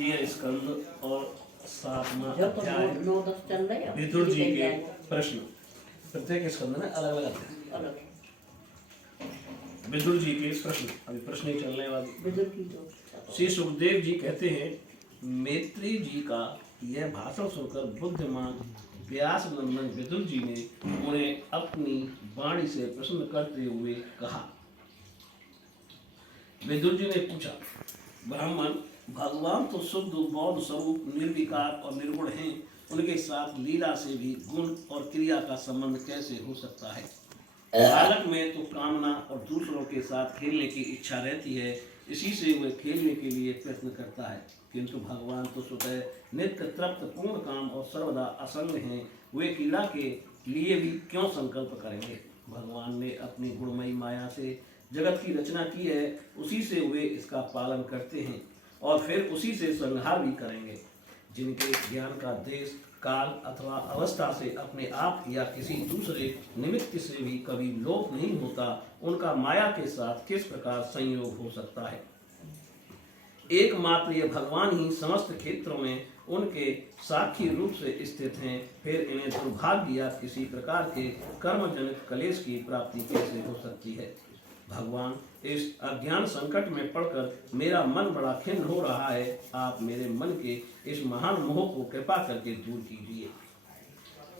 ये स्कंद और सातवां जो तो अध्याय 9-10 चल रहे हैं विदुर जी के प्रश्न। प्रत्येक स्कंद में अलग अलग अध्याय। अलग विदुर जी के प्रश्न, अभी प्रश्न ही चलने वाले। विदुर की जो श्री सुखदेव जी कहते हैं, मैत्री जी का यह भाषण सुनकर बुद्धिमान व्यास नंदन विदुर जी ने उन्हें अपनी वाणी से प्रसन्न करते हुए कहा। विदुर जी ने पूछा, ब्राह्मण, भगवान तो शुद्ध बौद्ध स्वरूप निर्विकार और निर्गुण हैं, उनके साथ लीला से भी गुण और क्रिया का संबंध कैसे हो सकता है? बालक में तो कामना और दूसरों के साथ खेलने की इच्छा रहती है, इसी से वह खेलने के लिए प्रयत्न करता है, किंतु भगवान तो स्वतः नित्य तृप्त पूर्ण काम और सर्वदा असंग हैं, वे क्रीड़ा के लिए भी क्यों संकल्प करेंगे? भगवान ने अपनी गुणमयी माया से जगत की रचना की है, उसी से वे इसका पालन करते हैं और फिर उसी से संहार भी करेंगे। जिनके ज्ञान का देश काल अथवा अवस्था से अपने आप या किसी दूसरे निमित्त से भी कभी लोप नहीं होता, उनका माया के साथ किस प्रकार संयोग हो सकता है? एकमात्र ये भगवान ही समस्त क्षेत्रों में उनके साक्षी रूप से स्थित हैं, फिर इन्हें दुर्भाग्य या किसी प्रकार के कर्मजनित क्लेश की प्राप्ति कैसे हो सकती है? भगवान, इस अज्ञान संकट में पड़कर मेरा मन बड़ा खिन्न हो रहा है, आप मेरे मन के इस महान मोह को कृपा करके दूर कीजिए।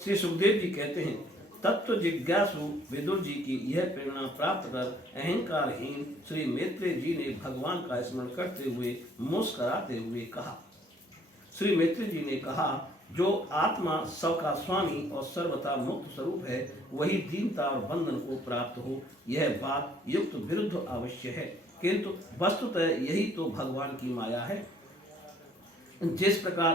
श्री सुखदेव जी कहते हैं, तत्व जिज्ञासु विदुर जी की यह प्रेरणा प्राप्त कर अहंकारहीन श्री मैत्रेय जी ने भगवान का स्मरण करते हुए मुस्कुराते हुए कहा। श्री मैत्रेय जी ने कहा, जो आत्मा सबका स्वामी और सर्वथा मुक्त स्वरूप है, वही दीनता और बंधन को प्राप्त हो, यह बात युक्त विरुद्ध अवश्य है, किंतु वस्तुतः यही तो भगवान की माया है। जिस प्रकार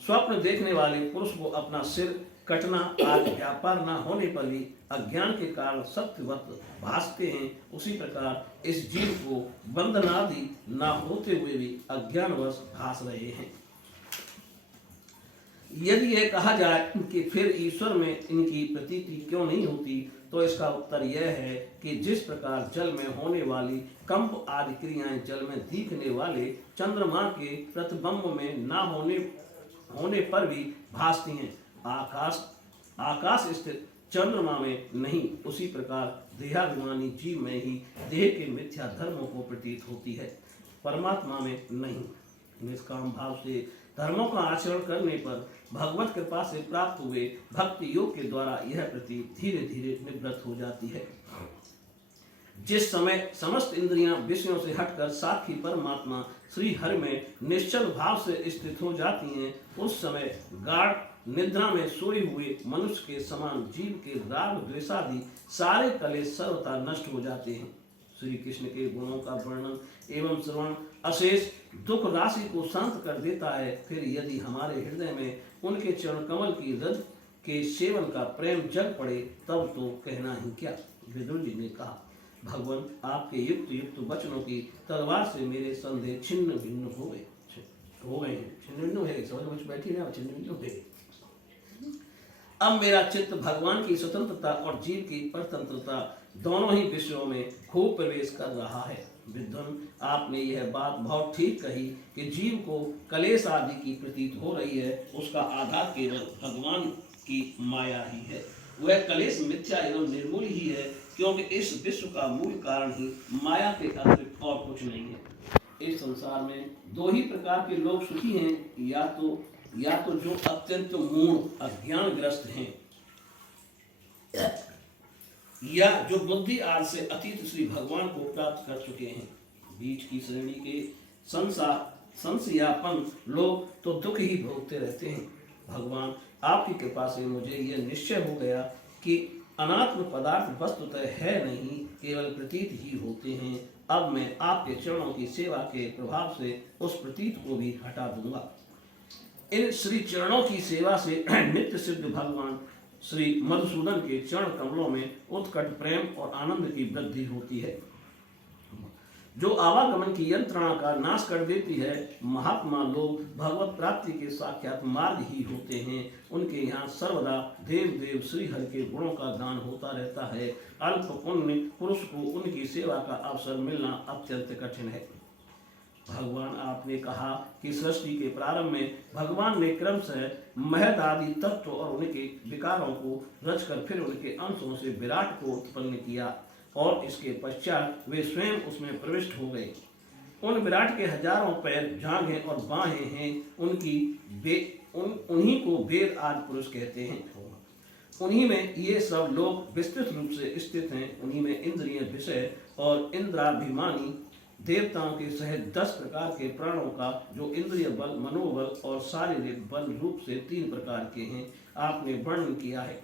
स्वप्न देखने वाले पुरुष को अपना सिर कटना आदि व्यापार न होने पर भी अज्ञान के कारण सत्यवत भासते हैं, उसी प्रकार इस जीव को बंधन आदि न होते हुए भी अज्ञानवश भास रहे हैं। यदि यह कहा जाए कि फिर ईश्वर में इनकी प्रतीति क्यों नहीं होती, तो इसका उत्तर यह है कि जिस प्रकार जल में होने वाली कंप आदि क्रियाएं जल में दिखने वाले चंद्रमा के प्रतिबिंब में ना होने पर भी भासती हैं, आकाश स्थित चंद्रमा में नहीं, उसी प्रकार देहाभिमानी जीव में ही देह के मिथ्या धर्मों को प्रतीत होती है, परमात्मा में नहीं। निष्काम भाव से धर्मों का आचरण करने पर भगवत कृपा से प्राप्त हुए भक्ति योग के द्वारा यह प्रतीत धीरे धीरे निवृत्त हो जाती है। जिस समय समस्त इंद्रियां विषयों से हटकर साक्षी परमात्मा श्री हरि में निश्चल भाव से स्थित हो जाती हैं, उस समय गाढ़ निद्रा में सोए हुए मनुष्य के समान जीव के राग द्वेषादि सारे कलेश सर्वथा नष्ट हो जाते हैं। श्री कृष्ण के गुणों का वर्णन एवं श्रवण अशेष दुख राशि को शांत कर देता है। फिर यदि हमारे हृदय में उनके चरण कमल की रज के सेवन का प्रेम जग पड़े, तब तो कहना ही क्या। विदुर जी ने कहा, भगवान, आपके युक्त युक्त वचनों की तलवार से मेरे संदेह छिन्न भिन्न हो गए हैं। छिन्न भिन्न है, समझ बैठी ना, छिन्न भिन्न हो गए। अब मेरा चित्त भगवान की स्वतंत्रता और जीव की परतंत्रता दोनों ही विषयों में खूब प्रवेश कर रहा है। विद्वान, आपने यह बात बहुत ठीक कही कि जीव को कलेश आदि की प्रतीत हो रही है, उसका आधार केवल भगवान की माया ही है। वह कलेश मिथ्या एवं निर्मूल ही है, क्योंकि इस विश्व का मूल कारण ही माया के अतिरिक्त और कुछ नहीं है। इस संसार में दो ही प्रकार के लोग सुखी हैं, या तो जो अत्यंत मूढ़ अज्ञानग्रस्त हैं, या जो बुद्धि आदि से अतीत श्री भगवान को प्राप्त कर चुके हैं। बीच की श्रेणी के संशयापन लोग तो दुख ही भोगते रहते हैं। भगवान, आपकी कृपा से मुझे यह निश्चय हो गया कि अनात्म पदार्थ वस्तुतः है नहीं, केवल प्रतीत ही होते हैं। अब मैं आपके चरणों की सेवा के प्रभाव से उस प्रतीत को भी हटा दूंगा। इन श्री चरणों की सेवा से नित्य सिद्ध भगवान श्री मधुसूदन के चरण कमलों में उत्कट प्रेम और आनंद की वृद्धि होती है, जो आवागमन की यंत्रणा का नाश कर देती है। महात्मा लोग भगवत प्राप्ति के साक्षात मार्ग ही होते हैं। उनके यहाँ सर्वदा देव श्री हरि के गुणों का दान होता रहता है। अल्प पुण्य पुरुष को उनकी सेवा का अवसर मिलना अत्यंत कठिन है। भगवान आपने कहा कि सृष्टि के प्रारंभ में भगवान ने क्रमशः महद आदि तत्व और उनके विकारों को रचकर फिर उनके अंशों से विराट को उत्पन्न किया और इसके पश्चात वे स्वयं उसमें प्रविष्ट हो गए। उन विराट के हजारों पैर, जांघें और बाहें हैं। उन्हीं को वेद आदि पुरुष कहते हैं। उन्हीं में ये सब लोग विस्तृत रूप से स्थित हैं। उन्हीं में इंद्रिय, विषय और इंद्राभिमानी देवताओं के सहित 10 प्रकार के प्राणों का, जो इंद्रिय बल, मनोबल और शारीरिक बल रूप से 3 प्रकार के हैं, आपने वर्णन किया है।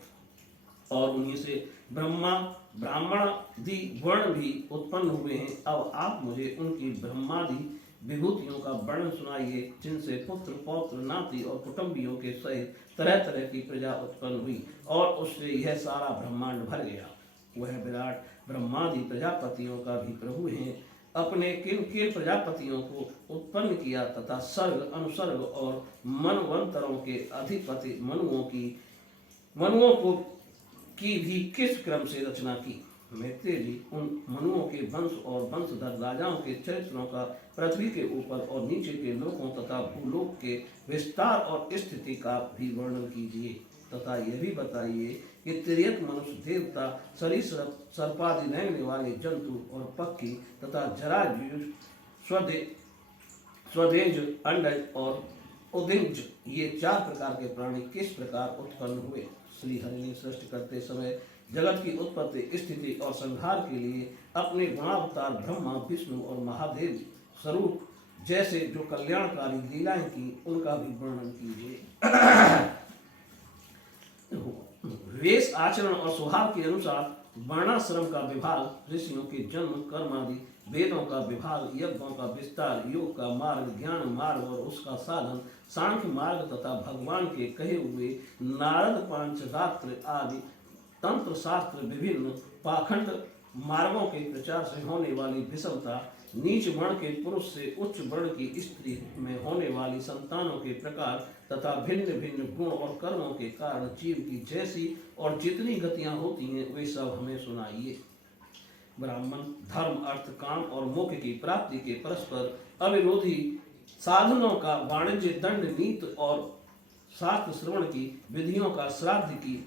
और उन्हीं से ब्राह्मणादि वर्ण भी उत्पन्न हुए हैं। अब आप मुझे उनकी ब्रह्मादि विभूतियों का वर्णन सुनाइए, जिनसे पुत्र, पौत्र, नाती और कुटुंबियों के सहित तरह तरह की प्रजा उत्पन्न हुई और उससे यह सारा ब्रह्मांड भर गया। वह विराट ब्रह्मादि प्रजापतियों का भी प्रभु हैं। अपने किन किन प्रजापतियों को उत्पन्न किया तथा सर्ग, अनुसर्ग और मनवंतरों के अधिपति मनुओं को की भी किस क्रम से रचना की। मैत्रेय जी उन मनुओं के वंश और वंशधर राजाओं के चरित्रों का पृथ्वी के ऊपर और नीचे के लोकों तथा भूलोक के विस्तार और स्थिति का भी वर्णन कीजिए तथा यह भी बताइए कि तिर्यक मनुष्य, देवता, सरीसृप, सर्पादि रेंगने वाले जंतु और पक्षी तथा जरायुज, स्वदेज, अंडज और उदिंज, ये 4 प्रकार के प्राणी किस प्रकार उत्पन्न हुए। श्री हरि ने सृष्टि करते समय जगत की उत्पत्ति, स्थिति और संहार के लिए अपने गुणावतार ब्रह्मा, विष्णु और महादेव स्वरूप जैसे जो कल्याणकारी लीलाएं की, उनका भी वर्णन कीजिए। वेश, आचरण और स्वभाव के अनुसार वर्णाश्रम का विभाग, ऋषियों के जन्म कर्म आदि, वेदों का विभाग, यज्ञों का विस्तार, योग का मार्ग, ज्ञान मार्ग और उसका साधन, सांख्य मार्ग तथा भगवान के कहे हुए नारद पांचरात्र आदि तंत्र शास्त्र, विभिन्न पाखंड मार्गों के प्रचार से होने वाली विषमता, नीच वर्ण के पुरुष से उच्च वर्ण की स्त्री में होने वाली संतानों के प्रकार तथा भिन्न भिन्न गुण और कर्मों के कारण जीव की जैसी और जितनी गतियां होती हैं, वे सब हमें सुनाइए। ब्राह्मण धर्म, अर्थ, काम और मोक्ष की प्राप्ति के परस्पर अविरोधी साधनों का वाणिज्य, दंड, नीति और शास्त्र श्रवण की विधियों का, श्राद्ध की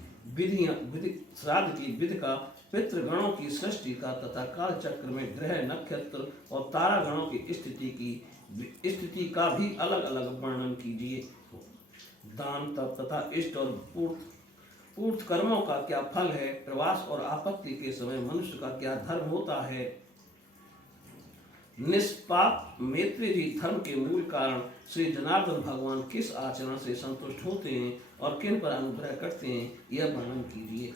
विधि का, पितृगणों की सृष्टि का तथा काल चक्र में ग्रह, नक्षत्र और तारागणों की स्थिति का भी अलग अलग वर्णन कीजिए। दान, तप तथा इष्ट और पूर्त कर्मों का क्या फल है। प्रवास और आपत्ति के समय मनुष्य का क्या धर्म होता है। निष्पाप मैत्रेय जी धर्म के मूल कारण श्री जनार्दन भगवान किस आचरण से संतुष्ट होते हैं और किन पर अनुग्रह करते हैं, यह वर्णन कीजिए।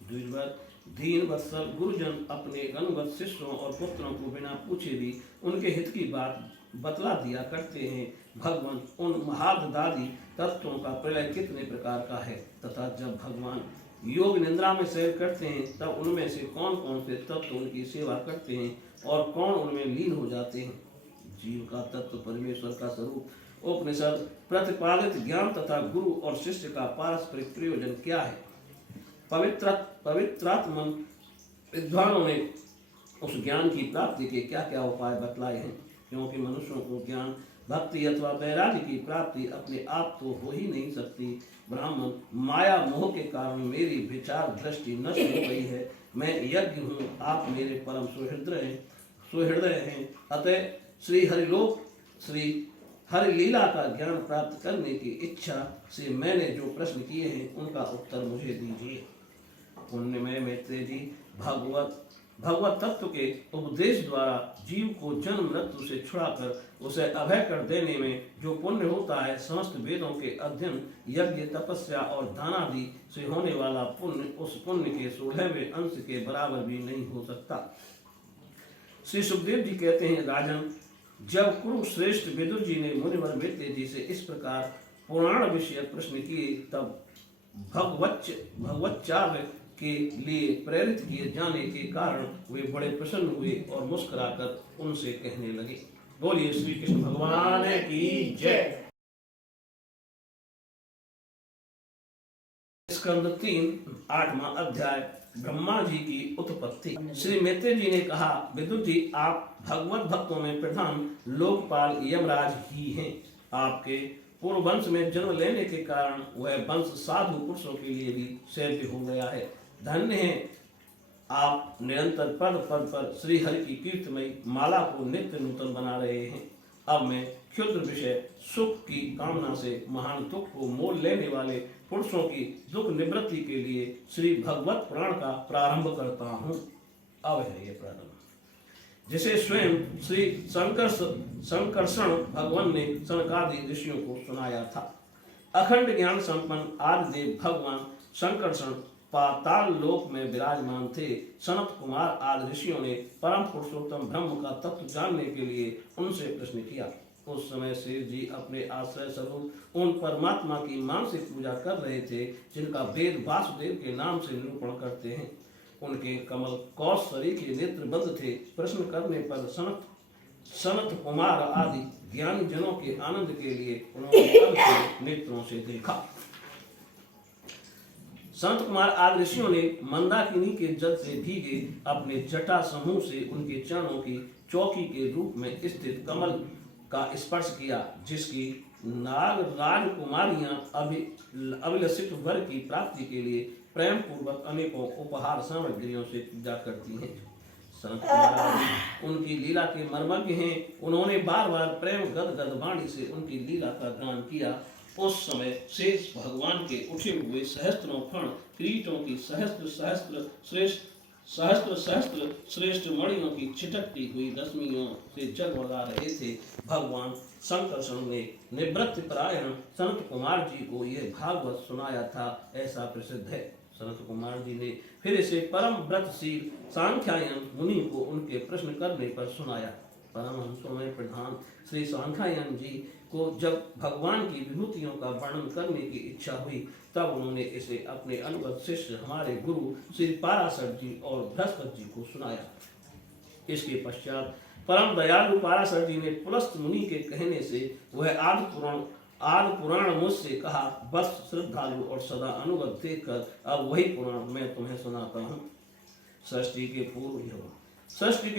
द्विजवर दीन वत्सल गुरुजन अपने अनुगत शिष्यों और पुत्रों को बिना पूछे भी उनके हित की बात बतला दिया करते हैं। भगवान उन महादादी तत्वों का प्रलय कितने प्रकार का है तथा जब भगवान योग निद्रा में शयन करते हैं तब उनमें से कौन कौन से तत्व उनकी सेवा करते हैं और कौन उनमें लीन हो जाते हैं। जीव का तत्व परमेश्वर का स्वरूप उपनिषद प्रतिपादित ज्ञान तथा गुरु और शिष्य का पारस्परिक प्रयोजन क्या है। पवित्रात्मन विद्वानों ने उस ज्ञान की प्राप्ति के क्या क्या उपाय बतलाए हैं, क्योंकि मनुष्यों को ज्ञान, भक्ति अथवा वैराग्य की प्राप्ति अपने आप तो हो ही नहीं सकती। ब्राह्मण माया मोह के कारण मेरी विचार दृष्टि नष्ट हो गई है। मैं यज्ञ हूँ, आप मेरे परम सुहृदय हैं। अतः श्री हरि लीला का ज्ञान प्राप्त करने की इच्छा से मैंने जो प्रश्न किए हैं उनका उत्तर मुझे दीजिए। पुण्यमय मैत्रेय जी भगवत तत्व के उपदेश द्वारा जीव को जन्म मृत्यु से छुड़ाकर उसे अभय कर देने में जो पुण्य होता है, समस्त वेदों के अध्ययन, यज्ञ, तपस्या और दान आदि से होने वाला पुण्य उस पुण्य के 16वें अंश के बराबर भी नहीं हो सकता। श्री सुखदेव जी कहते हैं, राजन, जब कुरुश्रेष्ठ विदुर जी ने मुनिवर मैत्रेय जी से इस प्रकार पुराण विषयक प्रश्न किए तब भगवच्चार्य के लिए प्रेरित किए जाने के कारण वे बड़े प्रसन्न हुए और मुस्कुराकर उनसे कहने लगे। बोलिए श्री कृष्ण भगवान की जय। इस स्कंद 3 8वां अध्याय ब्रह्मा जी की उत्पत्ति। श्री मैत्रेय जी ने कहा, विदुर जी, आप भगवत भक्तों में प्रधान लोकपाल यमराज ही हैं। आपके पूर्व वंश में जन्म लेने के कारण वह वंश साधु पुरुषों के लिए भी सेव्य हो गया है। धन्य है आप निरंतर पद पद पर श्री हरि की कीर्तमयी माला को नित्य नूतन बना रहे हैं। अब मैं क्षुद्र विषय सुख की कामना से महान दुख को मोल लेने वाले पुरुषों की दुख निवृत्ति के लिए श्री भगवत पुराण का प्रारंभ करता हूँ। अब है ये प्रारंभ, जिसे स्वयं श्री संकर्षण भगवान ने सनकादि ऋषियों को सुनाया था। अखंड ज्ञान संपन्न आदिदेव भगवान संकर्षण पाताल लोक में विराजमान थे। सनत कुमार आदि ऋषियों ने परम पुरुषोत्तम ब्रह्म का तत्व जानने के लिए उनसे प्रश्न किया। उस समय शेष जी अपने आश्रय स्वरूप उन परमात्मा की मानसिक पूजा कर रहे थे, जिनका वेद वासुदेव के नाम से निरूपण करते हैं। उनके कमल कौश शरीर के नेत्र बंद थे। प्रश्न करने पर सनत कुमार आदि ज्ञानी जनों के आनंद के लिए उन्होंने कल के नेत्रों से देखा। संत कुमार आदि ऋषियों ने मंदाकिनी के जल से भीगे अपने जटा समूह से उनके चरणों की चौकी के रूप में स्थित कमल का स्पर्श किया, जिसकी नाग राजकुमारियां अभिलषित वर की प्राप्ति के लिए प्रेम पूर्वक अनेकों उपहार सामग्रियों से पूजा करती हैं। संत कुमार उनकी लीला के मर्मज्ञ हैं। उन्होंने बार बार प्रेम गदगद वाणी से उनकी लीला का गान किया। उस समय शेष भगवान के उठे हुए सहस्त्रों फण किरीटों की सहस्त्र श्रेष्ठ मणियों की छिटकती हुई रश्मियों से जगमगा रहे थे। भगवान संकर्षण ने निवृत्त परायण संत कुमार जी को यह भागवत सुनाया था, ऐसा प्रसिद्ध है। संत कुमार जी ने फिर इसे परम व्रतशील सांख्यायन मुनि को उनके प्रश्न करने पर सुनाया। परमहंसों में प्रधान श्री सांख्यायन जी को जब भगवान की विभूतियों का वर्णन करने की इच्छा हुई, तब उन्होंने इसे अपने अनुगत शिष्य हमारे गुरु श्री पाराशर जी और बृहस्पति जी को सुनाया। इसके पश्चात परम दयालु पाराशर जी ने पुलस्त मुनि के कहने से वह आदि पुराण मुझसे कहा, बस श्रद्धालु और सदा अनुगत देखकर अब वही पुराण मैं तुम्हें सुनाता हूँ। सृष्टि के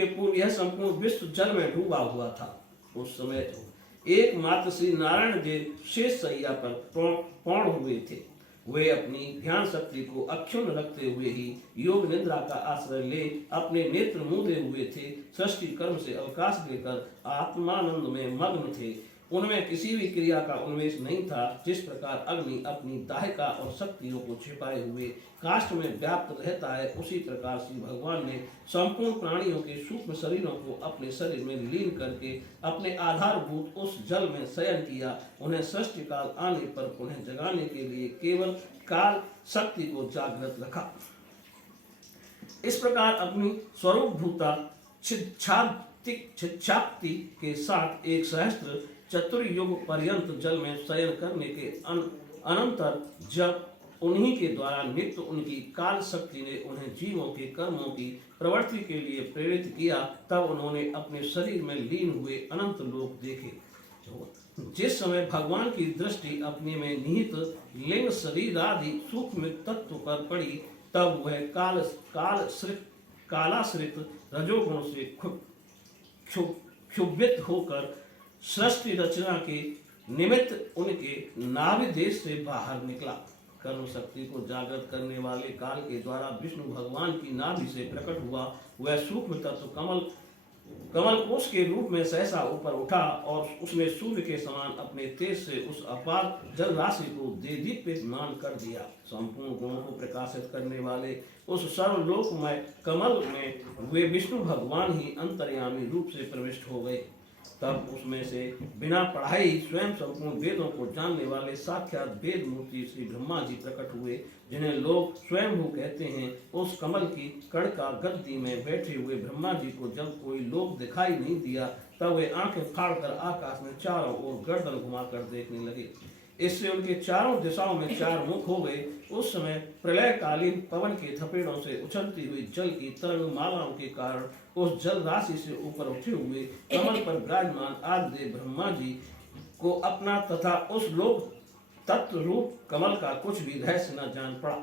पूर्व यह संपूर्ण विश्व जल में डूबा हुआ था। उस समय तो एकमात्र श्री नारायण देव शेष शैया पर पौण हुए थे। वे अपनी ध्यान शक्ति को अक्षुण्ण रखते हुए ही योग निद्रा का आश्रय ले अपने नेत्र मूंदे हुए थे। सृष्टि कर्म से अवकाश लेकर आत्मानंद में मग्न थे। उनमें किसी भी क्रिया का उन्मेष नहीं था। जिस प्रकार अग्नि अपनी दाहिका और शक्तियों को छिपाए हुए काष्ठ में व्याप्त रहता है, उसी प्रकार श्री भगवान ने संपूर्ण प्राणियों के सूक्ष्म शरीरों को अपने शरीर में लीन करके अपने आधारभूत उस जल में शयन किया। उन्हें सृष्टि काल आने पर पुनः जगाने के लिए केवल काल शक्ति को जागृत रखा। इस प्रकार अपनी स्वरूप भूता छिच्छाक्ति के साथ एक सहस्त्र चतुर्युग पर्यंत जल में शयन करने के अनंतर जब उन्हीं के द्वारा नित्य उनकी काल शक्ति ने उन्हें जीवों के कर्मों की प्रवृत्ति के लिए प्रेरित किया, तब उन्होंने अपने शरीर में लीन हुए अनंत लोक देखे। जिस समय भगवान की दृष्टि अपने में निहित लिंग शरीर आदि सूक्ष्म तत्व पर पड़ी, तब वह कालाश्रित रजोगुण से क्षुभित होकर सृष्टि रचना के निमित्त उनके नाभि देश से बाहर निकला। कर्म शक्ति को जागृत करने वाले काल के द्वारा विष्णु भगवान की नाभि से प्रकट हुआ वह सूक्ष्म तत्व कमल कोश के रूप में सहसा ऊपर उठा और उसने सूर्य के समान अपने तेज से उस अपार जल राशि को देदीप्यमान कर दिया। संपूर्ण गुणों को प्रकाशित करने वाले उस सर्वलोकमय कमल में वे विष्णु भगवान ही अंतर्यामी रूप से प्रविष्ट हो गए। तब उसमें से बिना पढ़ाई स्वयं संपूर्ण वेदों को जानने वाले साक्षात वेद मूर्ति श्री ब्रह्मा जी प्रकट हुए, जिन्हें लोग स्वयंभू कहते हैं। उस कमल की कड़का गद्दी में बैठे हुए ब्रह्मा जी को जब कोई लोक दिखाई नहीं दिया, तब वे आंखें फाड़कर आकाश में चारों ओर गर्दन घुमाकर देखने लगे। इससे उनके चारों दिशाओं में चार मुख हो गए। उस समय प्रलयकालीन पवन के थपेड़ों से उछलती हुई जल की तरंग मालाओं के कारण उस जल राशि से ऊपर उठे हुए कमल पर विराजमान आदिदेव ब्रह्मा जी को अपना तथा उस लोक तत्व रूप कमल का कुछ भी रहस्य न जान पड़ा।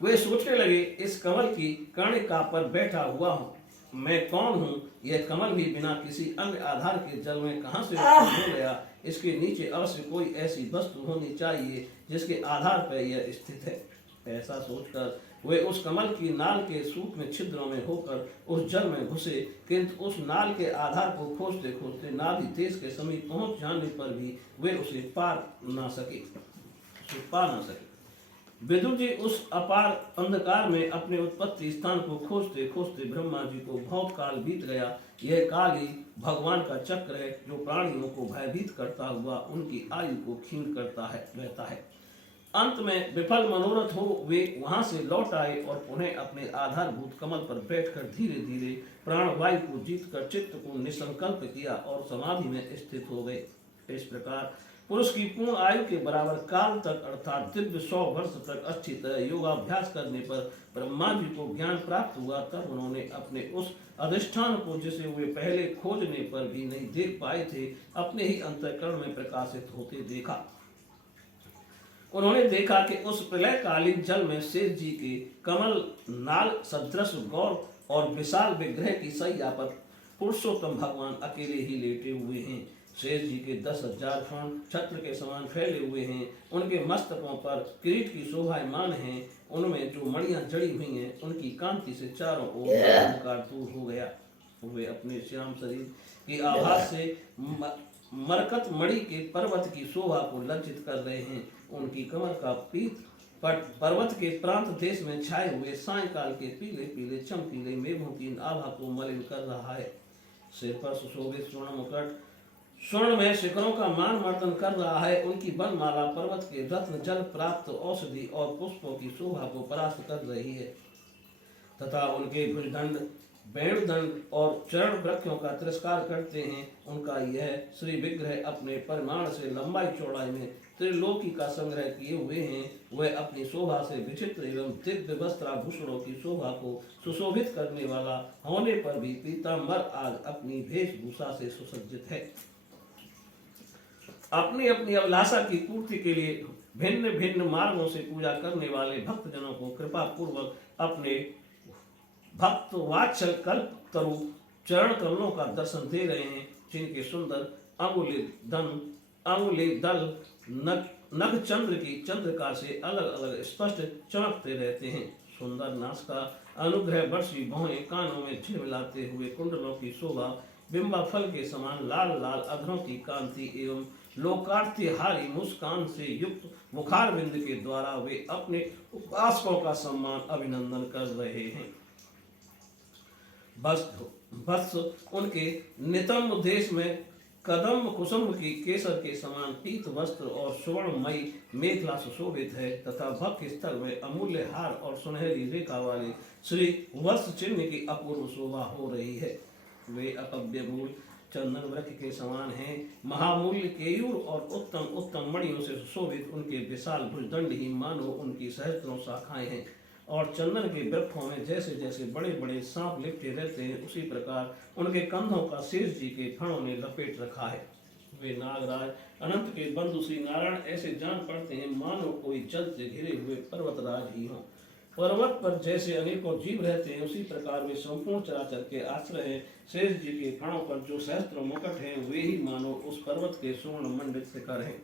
वे सोचने लगे, इस कमल की कर्णिका पर बैठा हुआ हूँ, मैं कौन हूँ? यह कमल भी बिना किसी अन्य आधार के जल में कहाँ से उत्पन्न हो गया? इसके नीचे अवश्य कोई ऐसी वस्तु होनी चाहिए जिसके आधार पर यह स्थित है। ऐसा सोचकर वे उस कमल की नाल के सूक्ष्म छिद्रों में होकर उस जल में घुसे, किंतु उस नाल के आधार को खोजते खोजते नाभि देश के समीप पहुंच जाने पर भी वे उसे पा ना सके। विदुर जी उस अपार अंधकार में अपने उत्पत्ति स्थान को खोजते खोजते ब्रह्मा जी को बहुत काल बीत गया। यह काल ही भगवान का चक्र है जो प्राणियों को भयभीत करता हुआ उनकी आयु को क्षीण करता है रहता है। अंत में विफल मनोरथ हो वे वहां से लौट आए और पुनः अपने आधारभूत कमल पर बैठकर धीरे धीरे प्राणवायु को जीतकर चित्त को निसंकल्प किया और समाधि में स्थित हो गए। इस प्रकार पुरुष की पूर्ण आयु के बराबर काल तक अर्थात दिव्य 100 वर्ष तक अच्छी तरह योगाभ्यास करने पर ब्रह्मा जी को ज्ञान प्राप्त हुआ। तब उन्होंने अपने उस अधिष्ठान को जिसे वे पहले खोजने पर भी नहीं देख पाए थे, अपने ही अंतःकरण में प्रकाशित होते देखा। उन्होंने देखा कि उस प्रलयकालीन जल में शेष जी के कमल नाल सदृश गौर और विशाल विग्रह की सैया पर पुरुषोत्तम भगवान अकेले ही लेटे हुए हैं। शेष जी के 10,000 फण छत्र के समान फैले हुए हैं। उनके मस्तकों पर किरीट की शोभायमान है। उनमें जो मणियां जड़ी हुई हैं उनकी कांति से चारों ओर अंधकार दूर हो गया। वे अपने श्याम शरीर की आभास से मरकत मणि के पर्वत की शोभा को लज्जित कर रहे हैं। उनकी कमर का पीत पट पर्वत के प्रांत देश में छाए हुए सायंकाल के पीले पीले चमकीले मेघों की आभा को मलिन कर रहा है। सिर पर सुशोभित स्वर्ण मुकुट स्वर्ण में शिखरों का मान मर्दन कर रहा है। उनकी बनमाला पर्वत के रत्न जल प्राप्त औषधि और पुष्पों की शोभा को परास्त कर रही है तथा उनके भुजदंड वेणुदंड और चरण वृक्षों का तिरस्कार करते हैं। उनका यह श्री विग्रह अपने परिमाण से लंबाई चौड़ाई में त्रिलोकी का संग्रह किए हुए हैं। वह अपनी शोभा से विचित्र एवं दिव्य वस्त्राभूषणों की शोभा को सुशोभित करने वाला होने पर भी पीताम्बर आज अपनी वेशभूषा से सुसज्जित है। अपनी अपनी अभिलाषा की पूर्ति के लिए भिन्न भिन्न मार्गों से पूजा करने वाले भक्तजनों को कृपा पूर्वक अपने भक्त वात्सल कल्प तरु चरण कमलों का दर्शन दे रहे हैं, जिनके सुंदर अंगुली दल नग चंद्र की चंद्रिका से अलग अलग स्पष्ट चमकते रहते हैं। सुंदर नास का अनुग्रह वर्षी भौहें कानों में झिलमिलाते हुए कुंडलों की शोभा बिंबा फल के समान लाल लाल अधरों की कांति एवं लोकार्तिहारी मुस्कान से युक्त मुखार बिंद के द्वारा वे अपने उपासकों का सम्मान अभिनंदन कर रहे हैं। बस उनके नितंब देश में कदम कुसुम की केसर के समान पीत वस्त्र और सुवर्णमयी मेखला सुशोभित है तथा भक्त स्थल में अमूल्य हार और सुनहरी रेखा वाले श्री वत्स चिन्ह की अपूर्व शोभा हो रही है। वे अपव्य मूल चंदन वृक्ष के समान हैं। महामूल्य केयूर और उत्तम उत्तम मणियों से सुशोभित उनके विशाल भुजदंड ही मानो उनकी सहस्त्रों शाखाएं हैं और चंदन के वृक्षों में जैसे जैसे बड़े बड़े सांप लिपटे रहते हैं उसी प्रकार उनके कंधों का शेष जी के फणों ने लपेट रखा है। वे नागराज अनंत के बंधु श्री नारायण ऐसे जान पड़ते हैं मानो कोई जल से घिरे हुए पर्वतराज ही हों। पर्वत पर जैसे अनेकों जीव रहते हैं उसी प्रकार वे संपूर्ण चराचर के आश्रय हैं। शेष जी के फणों पर जो सहस्त्र मुकुट हैं वे ही मानो उस पर्वत के स्वर्ण मंडित शिखर हैं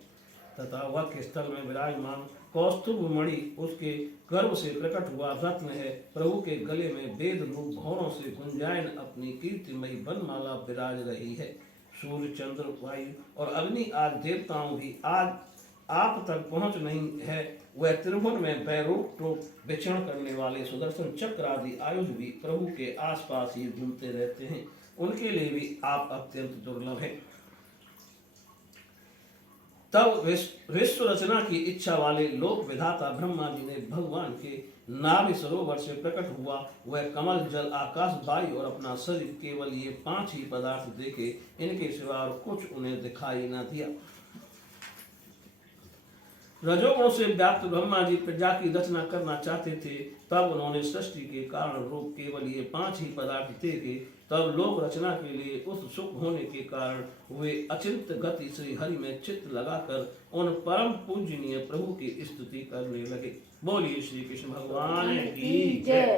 तथा वक्ष स्थल में विराजमान कौस्तुभ मणि उसके गर्भ से प्रकट हुआ रत्न है। प्रभु के गले में वेद रूप घोरों से गुंजायन अपनी कीर्तिमयी बनमाला विराज रही है। सूर्य चंद्र वायु और अग्नि आदि देवताओं भी आज आप तक पहुंच नहीं है। वह त्रिभुवन में वैरूप रूप विचरण करने वाले सुदर्शन चक्र आदि आयुध भी प्रभु के आसपास ही घूमते रहते हैं। उनके लिए भी आप अत्यंत दुर्लभ हैं। तब विश्व रचना की इच्छा वाले लोक विधाता ब्रह्मा जी ने भगवान के नाभि सरोवर से प्रकट हुआ वह कमल जल आकाश वायु और अपना शरीर केवल ये 5 ही पदार्थ देखे, इनके सिवा और कुछ उन्हें दिखाई न दिया। रजोगुण से व्याप्त ब्रह्मा जी प्रजा की रचना करना चाहते थे। तब उन्होंने सृष्टि के कारण रूप केवल ये 5 ही पदार्थ देखे। तब लोग रचना के लिए उत्सुक होने के कारण वे अचिंत गति श्री हरि में चित्त लगाकर उन परम पूजनीय प्रभु की स्तुति करने लगे। बोलिए श्री कृष्ण भगवान की जय।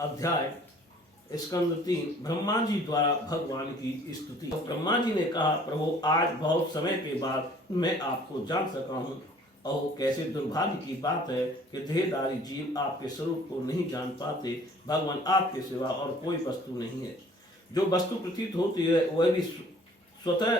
अध्याय स्कंद 3 ब्रह्मा जी द्वारा भगवान की स्तुति। तो ब्रह्मा जी ने कहा, प्रभु आज बहुत समय के बाद मैं आपको जान सका हूँ। और कैसे दुर्भाग्य की बात है कि देहधारी जीव आपके स्वरूप को नहीं जान पाते। भगवान आपके सिवा और कोई वस्तु नहीं है। जो वस्तु प्रतीत होती है वह भी स्वतः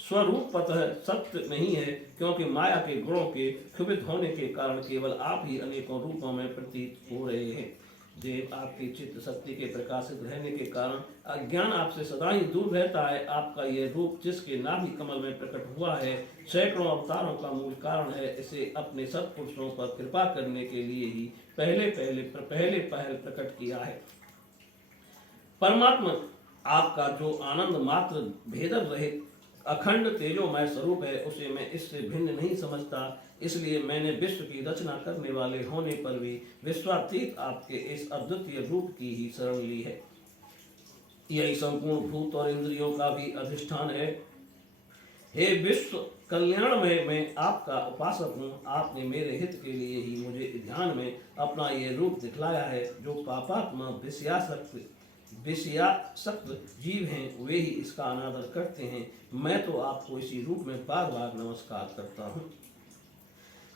स्वरूपतः सत्य नहीं है, क्योंकि माया के गुणों के क्षुभित होने के कारण केवल आप ही अनेकों रूपों में प्रतीत हो रहे हैं। देव आपके चित्त शक्ति के प्रकाशित रहने के कारण अज्ञान आपसे सदा ही दूर रहता है। आपका यह रूप जिसके नाभि कमल में प्रकट हुआ है, सैकड़ों अवतारों का मूल कारण है। इसे अपने सत्पुरुषों पर कृपा करने के लिए ही पहले पहल प्रकट किया है। परमात्मा आपका जो आनंद मात्र भेदक रहित अखंड तेजोमय स्वरूप है, उसे मैं इससे भिन्न नहीं समझता। इसलिए मैंने विश्व की रचना करने वाले होने पर भी विश्वातीत आपके इस अद्वितीय रूप की ही शरण ली है। यही संपूर्ण भूत और इंद्रियों का भी अधिष्ठान है। हे विश्व कल्याण में मैं आपका उपासक हूँ। आपने मेरे हित के लिए ही मुझे ध्यान में अपना ये रूप दिखलाया है। जो पापात्मा विषयासक्त जीव हैं वे ही इसका अनादर करते हैं। मैं तो आपको इसी रूप में बार बार नमस्कार करता हूँ।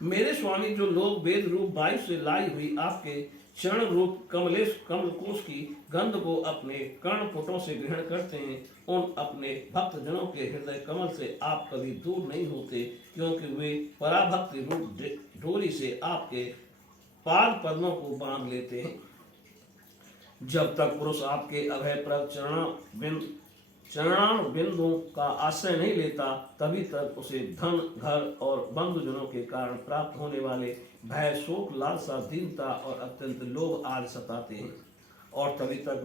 मेरे स्वामी, जो लोग वेद रूप वायु से लाई हुई आपके चरण रूप कमलकोश की गंध को अपने कर्णपुटों से ग्रहण करते हैं, उन अपने भक्त जनों के हृदय कमल से आप कभी दूर नहीं होते, क्योंकि वे पराभक्ति रूप डोरी से आपके पाद पद्मों को बांध लेते हैं। जब तक पुरुष आपके अभयप्रद चरणान बिंदु का आश्रय नहीं लेता, तभी तक उसे धन, घर और बंधुजनों के कारण प्राप्त होने वाले भय, शोक, लालसा, दीनता और अत्यंत लोभ आदि सताते हैं। और तभी तक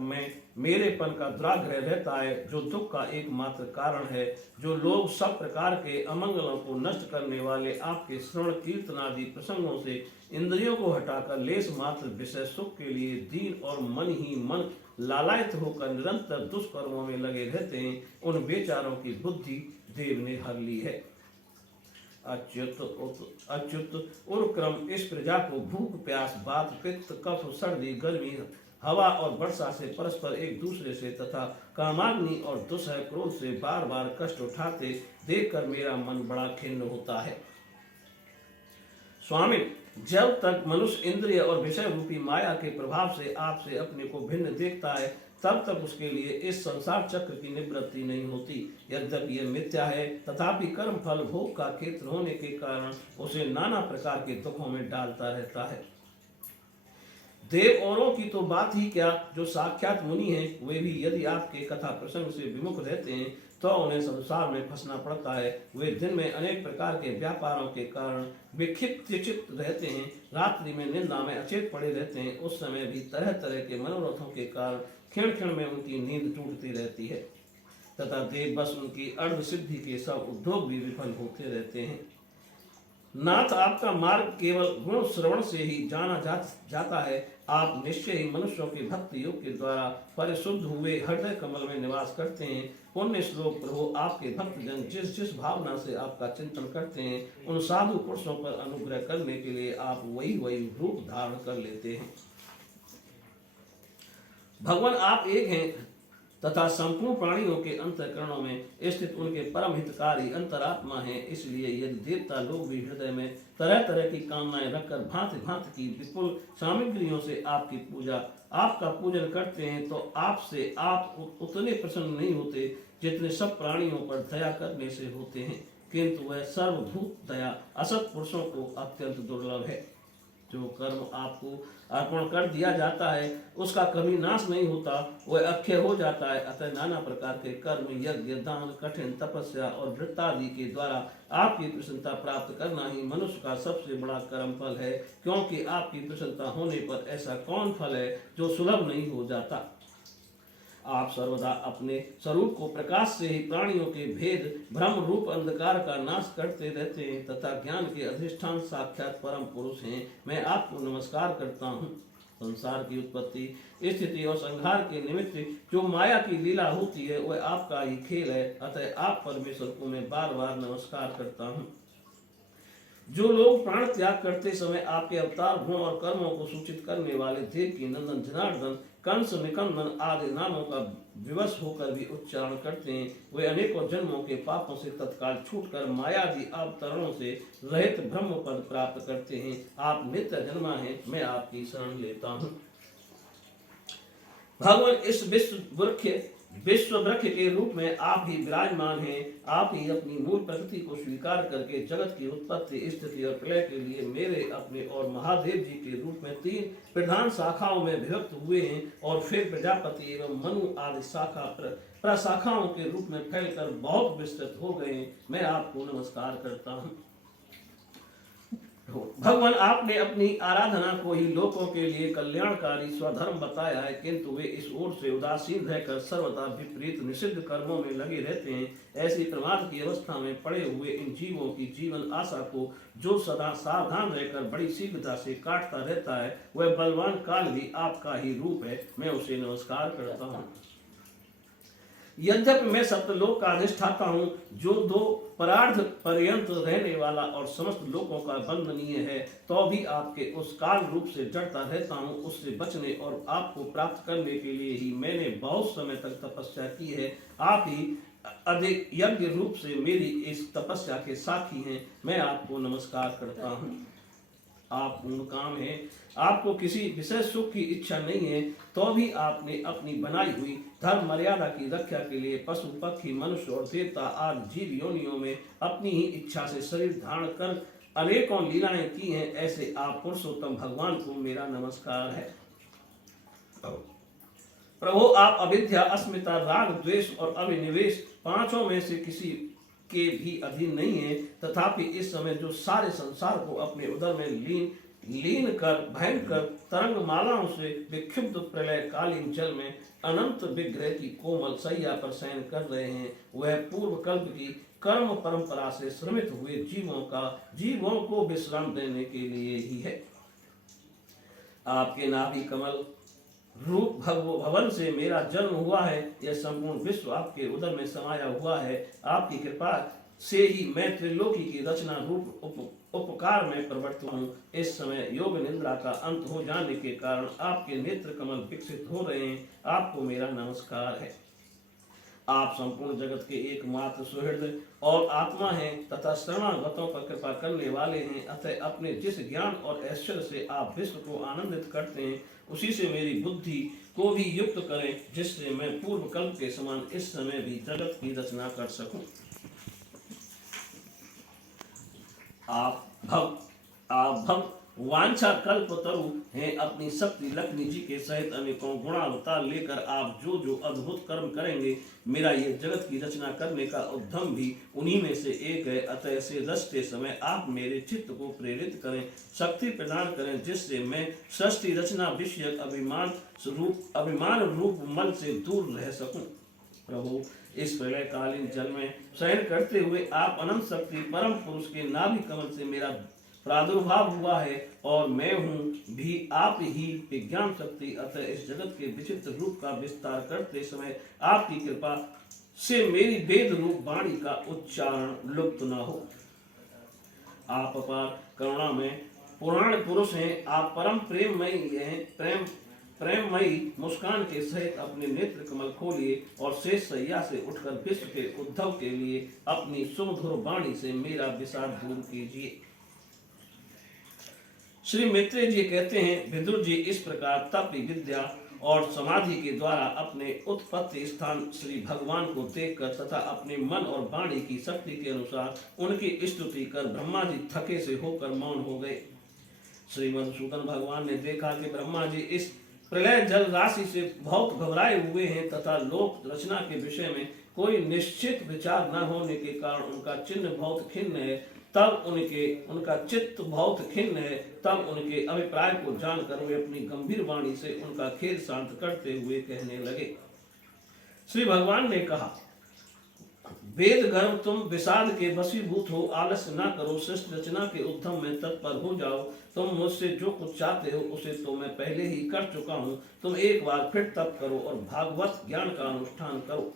मेरेपन का दुराग्रह रहता है, जो दुख का एकमात्र कारण है। जो लोग सब प्रकार के अमंगलों को नष्ट करने वाले आपके श्रवण कीर्तन आदि प्रसंगों से इंद्रियों को हटाकर लेस मात्र विषय सुख के लिए दीन और मन ही मन लालायित होकर निरंतर दुष्कर्मों में लगे रहते हैं, उन बेचारों की बुद्धि देव ने हर ली है। अच्युत उर्क्रम इस प्रजा को भूख, प्यास, बात, पित्त, कफ, सर्दी, गर्मी, हवा और वर्षा से परस्पर एक दूसरे से तथा कामाग्नि और दुसह क्रोध से बार बार कष्ट उठाते देखकर मेरा मन बड़ा खिन्न होता है। स्वामी, जब तक मनुष्य इंद्रिय और विषय रूपी माया के प्रभाव से आपसे अपने को भिन्न देखता है, तब तक उसके लिए इस संसार चक्र की निवृत्ति नहीं होती। यद्यपि यह मिथ्या है, तथापि कर्म फल भोग का क्षेत्र होने के कारण उसे नाना प्रकार के दुखों में डालता रहता है। देव औरों की तो बात ही क्या, जो साक्षात मुनि हैं, वे भी यदि आपके कथा प्रसंग से विमुख रहते हैं तो उन्हें संसार में फंसना पड़ता है। वे दिन में अनेक प्रकार के व्यापारों के कारण विक्षिप्त रहते हैं, रात्रि में निंदा में अचेत पड़े रहते हैं। उस समय भी तरह तरह के मनोरथों के कारण क्षण क्षण में उनकी नींद टूटती रहती है, तथा देव बस उनकी अर्ध सिद्धि के सब उद्योग भी विफल होते रहते हैं। नाथ, आपका मार्ग केवल गुण श्रवण से ही जाना जाता है। आप निश्चय ही मनुष्यों के भक्ति योग के द्वारा परिशुद्ध हुए हृदय कमल में निवास करते हैं। पुण्य श्लोक प्रभु, आपके भक्तजन जिस जिस भावना से आपका चिंतन करते हैं, उन साधु पुरुषों पर अनुग्रह करने के लिए आप वही रूप धारण कर लेते हैं। भगवान आप एक हैं तथा संपूर्ण प्राणियों के अंतःकरणों में स्थित उनके परम हितकारी अंतरात्मा है। इसलिए यदि देवता लोग भी हृदय में तरह तरह की कामनाएं रखकर भांति भांति की विपुल सामग्रियों से आपका पूजन करते हैं, तो आपसे आप उतने प्रसन्न नहीं होते जितने सब प्राणियों पर दया करने से होते हैं। किंतु वह सर्वभूत दया असत पुरुषों को अत्यंत दुर्लभ है। जो कर्म आपको अर्पण कर दिया जाता है उसका कभी नाश नहीं होता, वह अक्षय हो जाता है। अतः नाना प्रकार के कर्म, यज्ञ, दान, कठिन तपस्या और वृत्तादि के द्वारा आपकी प्रसन्नता प्राप्त करना ही मनुष्य का सबसे बड़ा कर्म फल है, क्योंकि आपकी प्रसन्नता होने पर ऐसा कौन फल है जो सुलभ नहीं हो जाता। आप सर्वदा अपने स्वरूप को प्रकाश से ही प्राणियों के भेद भ्रम रूप अंधकार का नाश करते रहते हैं तथा ज्ञान के अधिष्ठान साक्षात परम पुरुष हैं। मैं आपको नमस्कार करता हूँ। संसार की उत्पत्ति, स्थिति और संहार के निमित्त जो माया की लीला होती है वह आपका ही खेल है। अतः आप परमेश्वर को मैं बार बार नमस्कार करता हूँ। जो लोग प्राण त्याग करते समय आपके अवतार गुण और कर्मों को सूचित करने वाले देवकी नंदन, जनार्दन, कंस, निकंदन आदि नामों का विवश होकर भी उच्चारण करते हैं, वे अनेकों जन्मों के पापों से तत्काल छूटकर मायादि अवतरणों से रहित ब्रह्म पद प्राप्त करते हैं। आप नित्य जन्मा हैं, मैं आपकी शरण लेता हूँ। भगवान इस विश्व वृक्ष के रूप में आप ही विराजमान हैं। आप ही अपनी मूल प्रकृति को स्वीकार करके जगत की उत्पत्ति, स्थिति और प्रलय के लिए मेरे, अपने और महादेव जी के रूप में 3 प्रधान शाखाओं में विभक्त हुए हैं और फिर प्रजापति एवं मनु आदि शाखा प्रशाखाओं के रूप में फैलकर बहुत विस्तृत हो गए हैं। मैं आपको नमस्कार करता हूँ। भगवान, आपने अपनी आराधना को ही लोगों के लिए कल्याणकारी स्वधर्म बताया है, किंतु वे इस ओर से उदासीन रहकर सर्वदा विपरीत निषिद्ध कर्मों में लगे रहते हैं। ऐसी प्रमाद की अवस्था में पड़े हुए इन जीवों की जीवन आशा को जो सदा सावधान रहकर बड़ी शीघ्रता से काटता रहता है, वह बलवान काल भी आपका ही रूप है। मैं उसे नमस्कार करता हूँ। यद्यपि मैं सप्तलोक का अधिष्ठाता हूँ, जो 2 परार्ध पर्यंत रहने वाला और समस्त लोकों का बंधनीय है, तो भी आपके उस काल रूप से डरता रहता हूँ। उससे बचने और आपको प्राप्त करने के लिए ही मैंने बहुत समय तक तपस्या की है। आप ही अधिक यज्ञ रूप से मेरी इस तपस्या के साक्षी हैं। मैं आपको नमस्कार करता हूँ। आप पूर्ण काम हैं, आपको किसी विशेष सुख की इच्छा नहीं है, तो भी आपने अपनी बनाई हुई धर्म मर्यादा की रक्षा के लिए पशु, पक्षी, मनुष्य और देवता आदि जीव योनियों में अपनी ही इच्छा से शरीर धारण कर अनेकों लीलाएं की हैं। ऐसे आप पुरुषोत्तम भगवान को मेरा नमस्कार है। प्रभु, आप अविद्या, अस्मिता, राग, द्वेष और अभिनिवेश 5 में से किसी के भी अधीन नहीं है। तथापि इस समय जो सारे संसार को अपने उदर में लीन कर भयंकर तरंग मालाओं से विक्षुब्ध प्रलय कालीन जल में अनंत विग्रह की कोमल सैया पर शयन कर रहे हैं, वह पूर्व कल्प की कर्म परंपरा से श्रमित हुए जीवों को विश्राम देने के लिए ही है। आपके नाभि कमल रूप भवन से मेरा जन्म हुआ है। यह संपूर्ण विश्व आपके उदर में समाया हुआ है। आपकी कृपा से ही मैं त्रिलोकी की रचना रूप उपकार में प्रवृत्त हूँ। इस समय योग निद्रा का अंत हो जाने के कारण आपके नेत्र कमल विकसित हो रहे हैं। आपको मेरा नमस्कार है। आप संपूर्ण जगत के एकमात्र सुहृद और आत्मा हैं तथा शरणागतों पर कृपा करने वाले हैं। अतः अपने जिस ज्ञान और ऐश्वर्य से आप विश्व को आनंदित करते हैं, उसी से मेरी बुद्धि को भी युक्त करें, जिससे मैं पूर्व कल्प के समान इस समय भी जगत की रचना कर सकूं। आप भव वांछा कल्प तरु हैं। अपनी शक्ति लक्ष्मी जी के सहित अनेकों गुणावतार लेकर आप जो जो अद्भुत कर्म करेंगे, मेरा ये जगत की रचना करने का उद्यम भी उन्हीं में से एक है। अतः से रचते समय आप मेरे चित्त को प्रेरित करें, शक्ति प्रदान करें, जिससे मैं सृष्टि रचना विषयक अभिमान रूप मल से दूर रह सकूं। प्रभु, इस प्रलयकालीन जल में शयन करते हुए आप अनंत शक्ति परम पुरुष के नाभि कमल से मेरा प्रादुर्भाव हुआ है और मैं हूँ भी आप ही विज्ञान शक्ति। अतः इस जगत के विचित्र रूप का विस्तार करते समय आपकी कृपा से मेरी वेद रूप वाणी का उच्चारण लुप्त न हो। आप अपार करुणा में पुराण पुरुष हैं। आप परम प्रेममयी हैं। प्रेममयी मुस्कान के सहित अपने नेत्र कमल खोलिए और शेष सैया से उठकर विश्व के उद्धव के लिए अपनी सुमधुर वाणी से मेरा विषाद दूर कीजिए। श्री मैत्रेय जी कहते हैं, विदुर जी इस प्रकार तप, विद्या और समाधि के द्वारा अपने उत्पत्ति स्थान श्री भगवान को देखकर तथा अपने मन और वाणी की शक्ति के अनुसार उनकी स्तुति कर ब्रह्मा जी थके से होकर मौन हो गए। श्री मधुसूदन भगवान ने देखा कि ब्रह्मा जी इस प्रलय जल राशि से बहुत घबराए हुए हैं तथा लोक रचना के विषय में कोई निश्चित विचार न होने के कारण उनका चिन्ह बहुत खिन्न है। तब उनका चित्त बहुत खिन्न है। तब उनके अभिप्राय को जानकर वे अपनी गंभीर वाणी से उनका खेद शांत करते हुए कहने लगे। श्री भगवान ने कहा, वेद गर्भ तुम विषाद के वशीभूत हो, आलस्य ना करो, सृष्टि रचना के उद्यम में तत्पर हो जाओ। तुम मुझसे जो कुछ चाहते हो उसे तो मैं पहले ही कर चुका हूँ। तुम एक बार फिर तप करो और भागवत ज्ञान का अनुष्ठान करो।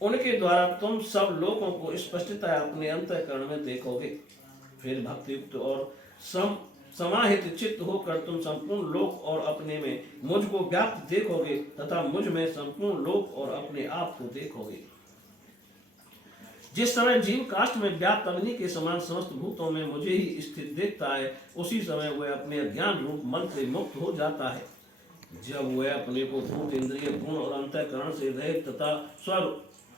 उनके द्वारा तुम सब लोगों को स्पष्टतः अपने अंतःकरण में देखोगे। फिर भक्तियुक्त और समाहित चित्त होकर तुम संपूर्ण लोक और अपने में मुझको व्याप्त देखोगे तथा मुझ में संपूर्ण लोक और अपने आप को देखोगे। जिस समय जीव काष्ठ में व्याप्त अग्नि के समान समस्त भूतों में मुझे ही स्थित देखता है, उसी समय वह अपने अज्ञान रूप मन से मुक्त हो जाता है। जब वह अपने को भूत, इंद्रिय, गुण और अंतःकरण से रहित तथा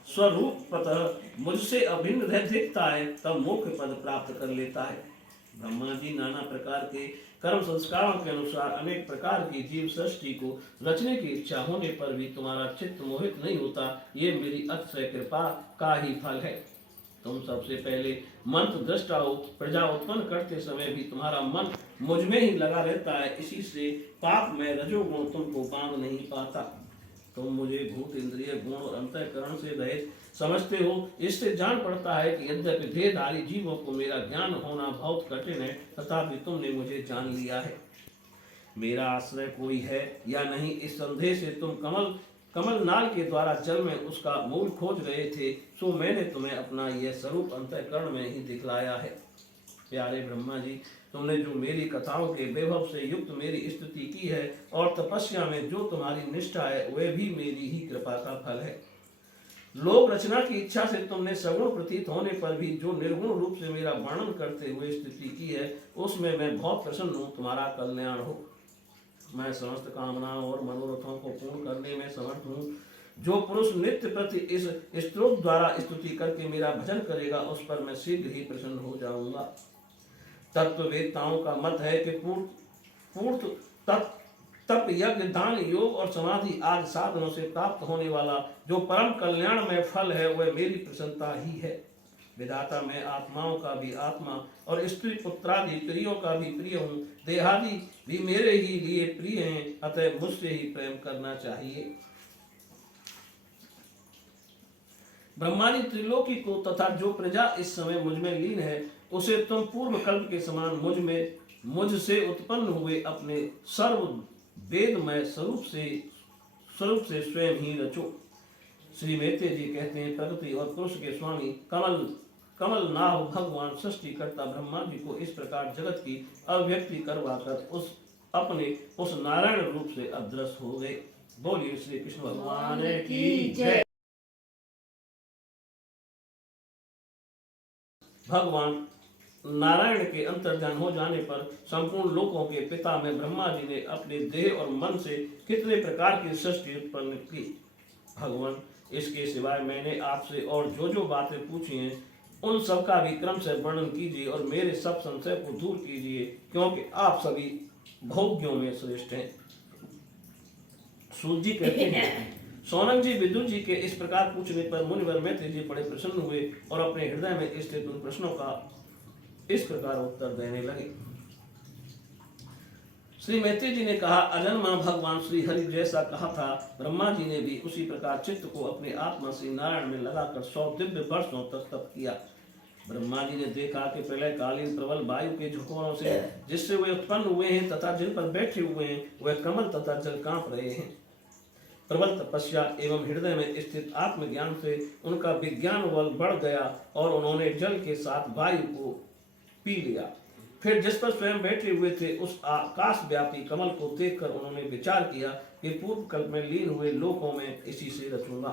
स्वरूपतः मुझसे अभिन्न रह देखता है, तब मोक्ष पद प्राप्त कर लेता है। ब्रह्मा जी नाना प्रकार के कर्म संस्कारों के अनुसार अनेक प्रकार की जीव सृष्टि को रचने की इच्छा होने पर भी तुम्हारा चित्त मोहित नहीं होता, ये मेरी अतिशय कृपा का ही फल है। तुम सबसे पहले मंत्र दृष्टा हो, प्रजा उत्पन्न करते समय भी तुम्हारा मन मुझ में ही लगा रहता है, इसी से पाप में रजोगुण तुमको बांध नहीं पाता। तुम मुझे भूत, इंद्रिय, गुण और अंतःकरण से रहित समझते हो। इससे जान पड़ता है कि यद्यपि देहधारी जीवों को मेरा ज्ञान होना बहुत कठिन है, तथापि तुमने मुझे जान लिया है। मेरा आश्रय कोई है या नहीं, इस संदेह से तुम कमल नाल के द्वारा जल में उसका मूल खोज रहे थे, सो मैंने तुम्हें अपना यह स्वरूप अंतःकरण में ही दिखलाया है। प्यारे ब्रह्मा जी, तुमने जो मेरी कथाओं के वैभव से युक्त मेरी स्तुति की है और तपस्या में जो तुम्हारी निष्ठा है, वह भी मेरी ही कृपा का फल है। लोक रचना की इच्छा से तुमने सगुण प्रतीत होने पर भी जो निर्गुण रूप से मेरा वर्णन करते हुए स्तुति की है, उसमें मैं बहुत प्रसन्न हूँ। तुम्हारा कल्याण हो। मैं समस्त कामनाओं और मनोरथों को पूर्ण करने में समर्थ हूँ। जो पुरुष नित्य प्रति इस स्तोत्र द्वारा स्तुति करके मेरा भजन करेगा, उस पर मैं शीघ्र ही प्रसन्न हो जाऊंगा। तत्ववेत्ताओं का मत है कि पूर्ण तप, यज्ञ, दान, योग और समाधि आदि साधनों से प्राप्त होने वाला जो परम कल्याण में फल है, वह मेरी प्रसन्नता ही है। विधाता, मैं आत्माओं का भी आत्मा और स्त्री पुत्रादि प्रियों का भी प्रिय हूँ। देहादि भी मेरे ही लिए प्रिय हैं, अतः मुझसे ही प्रेम करना चाहिए। ब्रह्मादि त्रिलोकी को तथा जो प्रजा इस समय मुझ में लीन है, उसे तुम पूर्व कल्प के समान मुझसे उत्पन्न हुए अपने सर्व वेदमय स्वरूप से स्वयं ही रचो। श्री मैत्रेय जी कहते हैं, प्रकृति और पुरुष के स्वामी कमल नाभ भगवान सृष्टिकर्ता ब्रह्मा जी को इस प्रकार जगत की अभिव्यक्ति करवाकर उस नारायण रूप से अदृश्य हो गए। बोलिए श्री कृष्ण भगवान की जय। भगवान नारायण के अंतर्ध्यान हो जाने पर संपूर्ण लोकों के पिता में ब्रह्मा जी ने अपने देह और मन से कितने प्रकार की सृष्टि उत्पन्न की। भगवान, इसके सिवाय मैंने आपसे और जो बातें पूछी हैं, उन सब का भी क्रम से वर्णन कीजिए और मेरे सब संशय को दूर कीजिए, क्योंकि आप सभी भोग्यों में श्रेष्ठ हैं। सूत जी कहते हैं, सौनक जी विदुर जी के इस प्रकार पूछने पर मुनिवर मैत्रेय जी बड़े प्रसन्न हुए और अपने हृदय में स्थित उन प्रश्नों का इस प्रकार उत्तर देने लगे। श्री मैत्रेय जी ने कहा, अजन्मा भगवान श्री हरि जैसा कहा था, ब्रह्मा जी ने भी उसी प्रकार चित्त को अपने आत्मा श्री नारायण में लगाकर 100 दिव्य वर्षों तक तप किया। ब्रह्मा जी ने देखा कि प्रलय कालीन प्रबल वायु के झोंकों से जिससे वे उत्पन्न हुए हैं तथा जिन पर बैठे हुए हैं, वह कमल तथा जल कांप रहे हैं। प्रबल तपस्या एवं हृदय में स्थित आत्मज्ञान से उनका विज्ञान बल बढ़ गया और उन्होंने जल के साथ वायु को पी लिया। फिर जिस पर स्वयं बैठे हुए थे, उस आकाश व्यापी कमल को देखकर उन्होंने विचार किया कि पूर्व कल्प में लीन हुए लोकों में इसी से रचूंगा।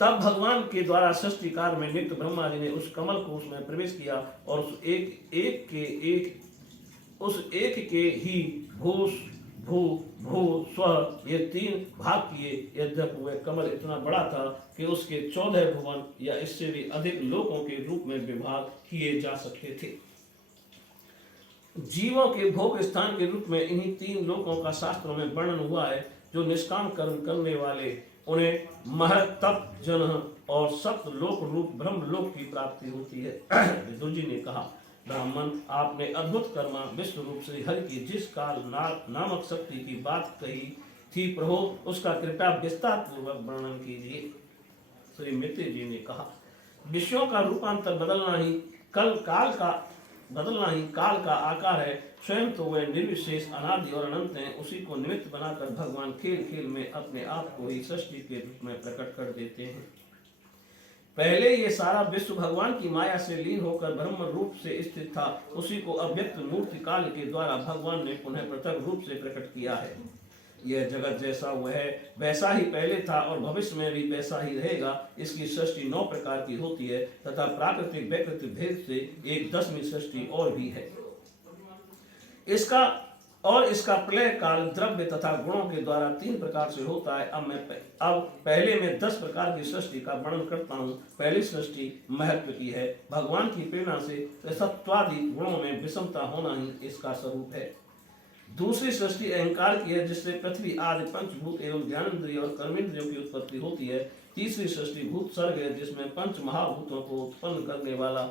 तब भगवान के द्वारा सृष्टि कार्य में नित्य ब्रह्मा जी ने उस कमल को उसमें प्रवेश किया और उस एक के ही भूस भू भू स्व ये 3 भाग किए। यद्यपि वह कमल इतना बड़ा था कि उसके 14 भुवन या इससे भी अधिक लोकों के रूप में विभाग किए जा सकते थे। जीवों के भोग स्थान के रूप में इन्हीं 3 लोकों का शास्त्रों में वर्णन हुआ है। जो निष्काम कर्म करने वाले, उन्हें महत तप जन और सप्त लोक रूप ब्रह्म लोक की प्राप्ति होती है। विदुर जी ने कहा, ब्राह्मण, आपने अद्भुत कर्मा विश्व रूप से हरि की जिस काल नामक शक्ति की बात कही थी, प्रभु उसका कृपया विस्तार पूर्वक वर्णन कीजिए। श्री मित्ति जी ने कहा, विषयों का रूपांतर बदलना ही काल का आकार है। स्वयं तो वह निर्विशेष अनादि और अनंत हैं। उसी को निमित्त बनाकर भगवान खेल खेल में अपने आप को ही सृष्टि के रूप में प्रकट कर देते हैं। पहले ये सारा विश्व भगवान की माया से लीन होकर ब्रह्म रूप से स्थित था। उसी को अव्यक्त मूर्ति काल के द्वारा भगवान ने पुनः पृथक रूप से प्रकट किया है। यह जगत जैसा वह वैसा ही पहले था और भविष्य में भी वैसा ही रहेगा। इसकी सृष्टि 9 प्रकार की होती है तथा प्राकृतिक वैकृतिक भेद से एक 10वीं सृष्टि और भी है। इसका प्रलय काल द्रव्य तथा गुणों के द्वारा 3 प्रकार से होता है। अब पहले मैं 10 प्रकार की सृष्टि का वर्णन करता हूँ। पहली सृष्टि महत्व की है। भगवान की प्रेरणा से सत्वादि गुणों में विषमता होना ही इसका स्वरूप है। दूसरी सृष्टि अहंकार की है, जिससे पृथ्वी आदि पंचभूत एवं ज्ञानेंद्रिय और कर्मेंद्रियों की उत्पत्ति होती है। तीसरी सृष्टि भूत सर्ग है, जिसमें पंच महाभूतों को उत्पन्न करने वाला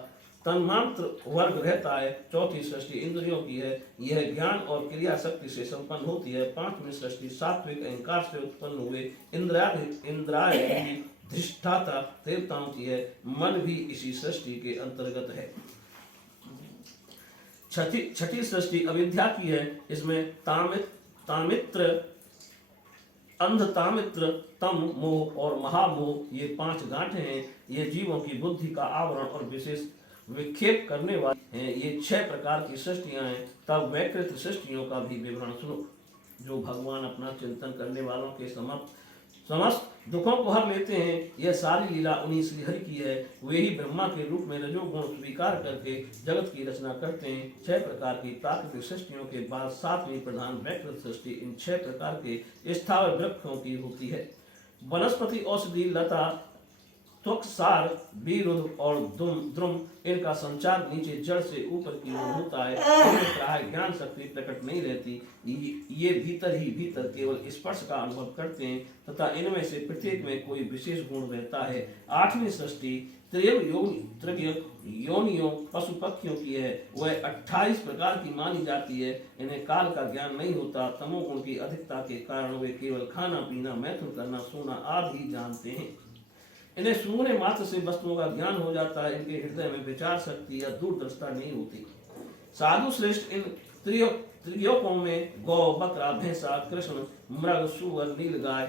तन्मात्र वर्ग रहता है। चौथी सृष्टि इंद्रियों की है, यह ज्ञान और क्रिया शक्ति से संपन्न होती है। पांचवी सृष्टि सात्विक अहंकार से उत्पन्न हुए इंद्राय धिष्ठाता देवताओं की है। मन भी इसी सृष्टि के अंतर्गत है। छठी सृष्टि अविद्या की है। इसमें तामित्र अंधतामित्र तम मोह और महामोह ये 5 गांठें हैं। ये जीवों की बुद्धि का आवरण और विशेष विक्षेप करने वाले हैं। ये 6 प्रकार की सृष्टियां हैं। तब वैकृत सृष्टियों का भी विवरण सुनो। जो भगवान अपना चिंतन करने वालों के समस्त दुखों को हर लेते हैं। यह सारी लीला उन्हीं श्री हरि की है। वे ही ब्रह्मा के रूप में रजोगुण स्वीकार करके जगत की रचना करते हैं। 6 प्रकार की प्राकृतिक सृष्टियों के बाद 7वीं प्रधान वैकृत सृष्टि इन 6 प्रकार के स्थावर वृक्षों की होती है। वनस्पति, औषधि, लता, त्वक, सार, बीरुद और द्रुम इनका संचार नीचे जड़ से ऊपर की ओर होता है। इनमें प्राय ज्ञान शक्ति प्रकट नहीं रहती। ये भीतर ही भीतर केवल स्पर्श का अनुभव करते हैं तथा इनमें से प्रत्येक में कोई विशेष गुण रहता है। 8वीं सृष्टि त्रय योनियों पशु पक्षियों की है। वह 28 प्रकार की मानी जाती है। इन्हें काल का ज्ञान नहीं होता। तमोगुण की अधिकता के कारण वे केवल खाना पीना, मैथुन करना, सोना आदि ही जानते हैं। इन्हें सूंघने मात्र से वस्तुओं का ज्ञान हो जाता है। इनके हृदय में विचार शक्ति या दूरदर्शिता नहीं होती। साधु श्रेष्ठ इन त्रियों में गौ, बकरा, भैंसा, कृष्ण, मृग, सुअर, नीलगाय,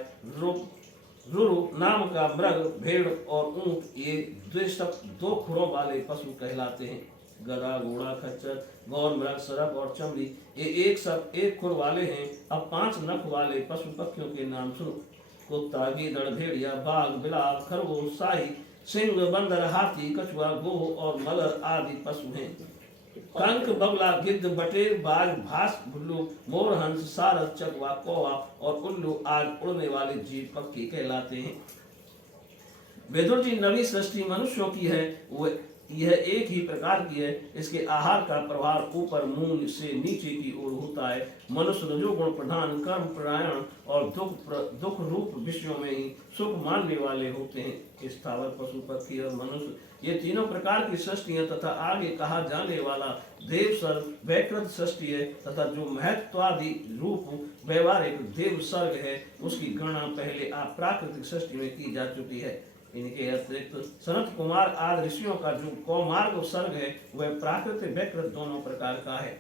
रुरु नाम का मृग, भेड़ और ऊंट ये 2 खुरों वाले पशु कहलाते हैं। गधा, घोड़ा, खच्चर, गौर, मृग, सरप और चमड़ी ये एक खुर वाले हैं। अब 5 नख वाले पशु पक्षियों के नाम सुनो। कुत्ता, गीदड़, भेड़िया, बाघ, बिलाव, खरगोश, शाही, सिंह, बंदर, हाथी, कछुआ, गोह और मगर आदि पशु हैं। कंक, बगला, गिद्ध, बटेर, बाज, भास, भुल्लू, मोर, हंस, सारस, चकवा, कौवा और उल्लू आदि उड़ने वाले जीव पक्षी कहलाते हैं। विदुर जी, नवी सृष्टि मनुष्यों की है। यह एक ही प्रकार की है। इसके आहार का प्रभाव ऊपर मुंह से नीचे की ओर होता है। मनुष्य रजोगुण प्रधान, कर्म परायण और दुख रूप विषयों में ही सुख मानने वाले होते हैं। स्थावर, पशु, पक्षी और मनुष्य ये तीनों प्रकार की सृष्टियां तथा आगे कहा जाने वाला देव सर्ग वैकृत सृष्टि है तथा जो महत्वादि रूप व्यवहारिक देव सर्ग है उसकी गणना पहले प्राकृतिक सृष्टि में की जा चुकी है। इनके अतिरिक्त सनत कुमार आदि ऋषियों का जो कौमार्ग सर्ग है वह प्राकृतिक वैकृत दोनों प्रकार का है।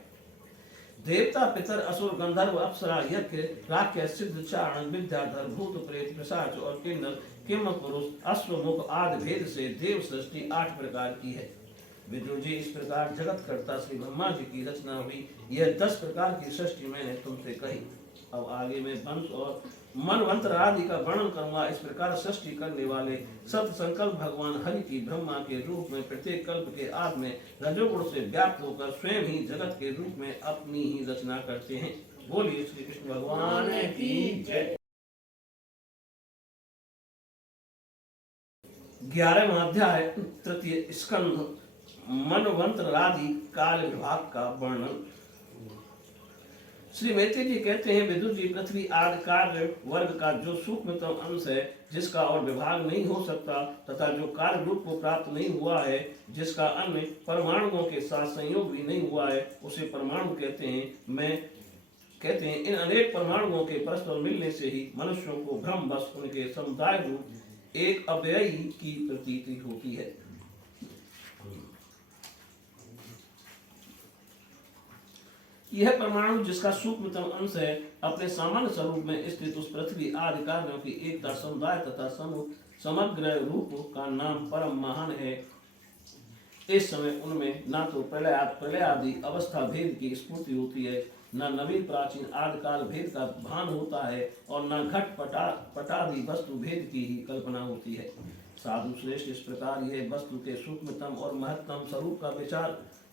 देवता, पितर, असुर, गंधर्व, अप्सरा, यज्ञ, राक्षस, सिद्ध, चारण, विद्याधर, भूत, प्रेत, पिशाच और किन्नर, किम पुरुष, अश्वमुख आदि भेद से देव सृष्टि 8 प्रकार की है। विदुर जी, इस प्रकार जगत कर्ता श्री ब्रह्मा जी की रचना हुई। यह 10 प्रकार की सृष्टि मैंने तुमसे कही। अब आगे मैं वंश और मनवंतर आदि का वर्णन करूंगा। इस प्रकार सृष्टि करने वाले सत संकल्प भगवान हरि की ब्रह्मा के रूप में प्रत्येक कल्प के आदि में रजोगुण से व्याप्त होकर स्वयं ही जगत के रूप में अपनी ही रचना करते हैं। बोलिए श्री कृष्ण भगवान की जय। 11वां अध्याय, तृतीय स्कंध, मनवंतर आदि काल विभाग का वर्णन। श्री मैत्री जी कहते हैं, विदुर जी, पृथ्वी आदि कार्य वर्ग का जो सूक्ष्मतम अंश है जिसका और विभाग नहीं हो सकता तथा जो कार्य रूप को प्राप्त नहीं हुआ है, जिसका अन्य परमाणुओं के साथ संयोग भी नहीं हुआ है, उसे परमाणु कहते हैं। इन अनेक परमाणुओं के परस्पर मिलने से ही मनुष्यों को भ्रम बस उनके समुदाय रूप एक अव्ययी की प्रतीति होती है। यह परमाणु जिसका सूक्ष्मतम अंश है, अपने सामान्य स्वरूप में स्थित उस पृथ्वी आदि कार्यों की एकता, समुदाय तथा समग्र रूप का नाम परम महान है। इस समय उनमें न तो प्रलय आदि अवस्था भेद की स्फूर्ति होती है, न नवीन प्राचीन आदि काल भेद का भान होता है, और न घट पटादि वस्तु भेद की ही कल्पना होती है। साधु श्रेष्ठ, इस प्रकार यह वस्तु के सूक्ष्मतम और महत्तम स्वरूप का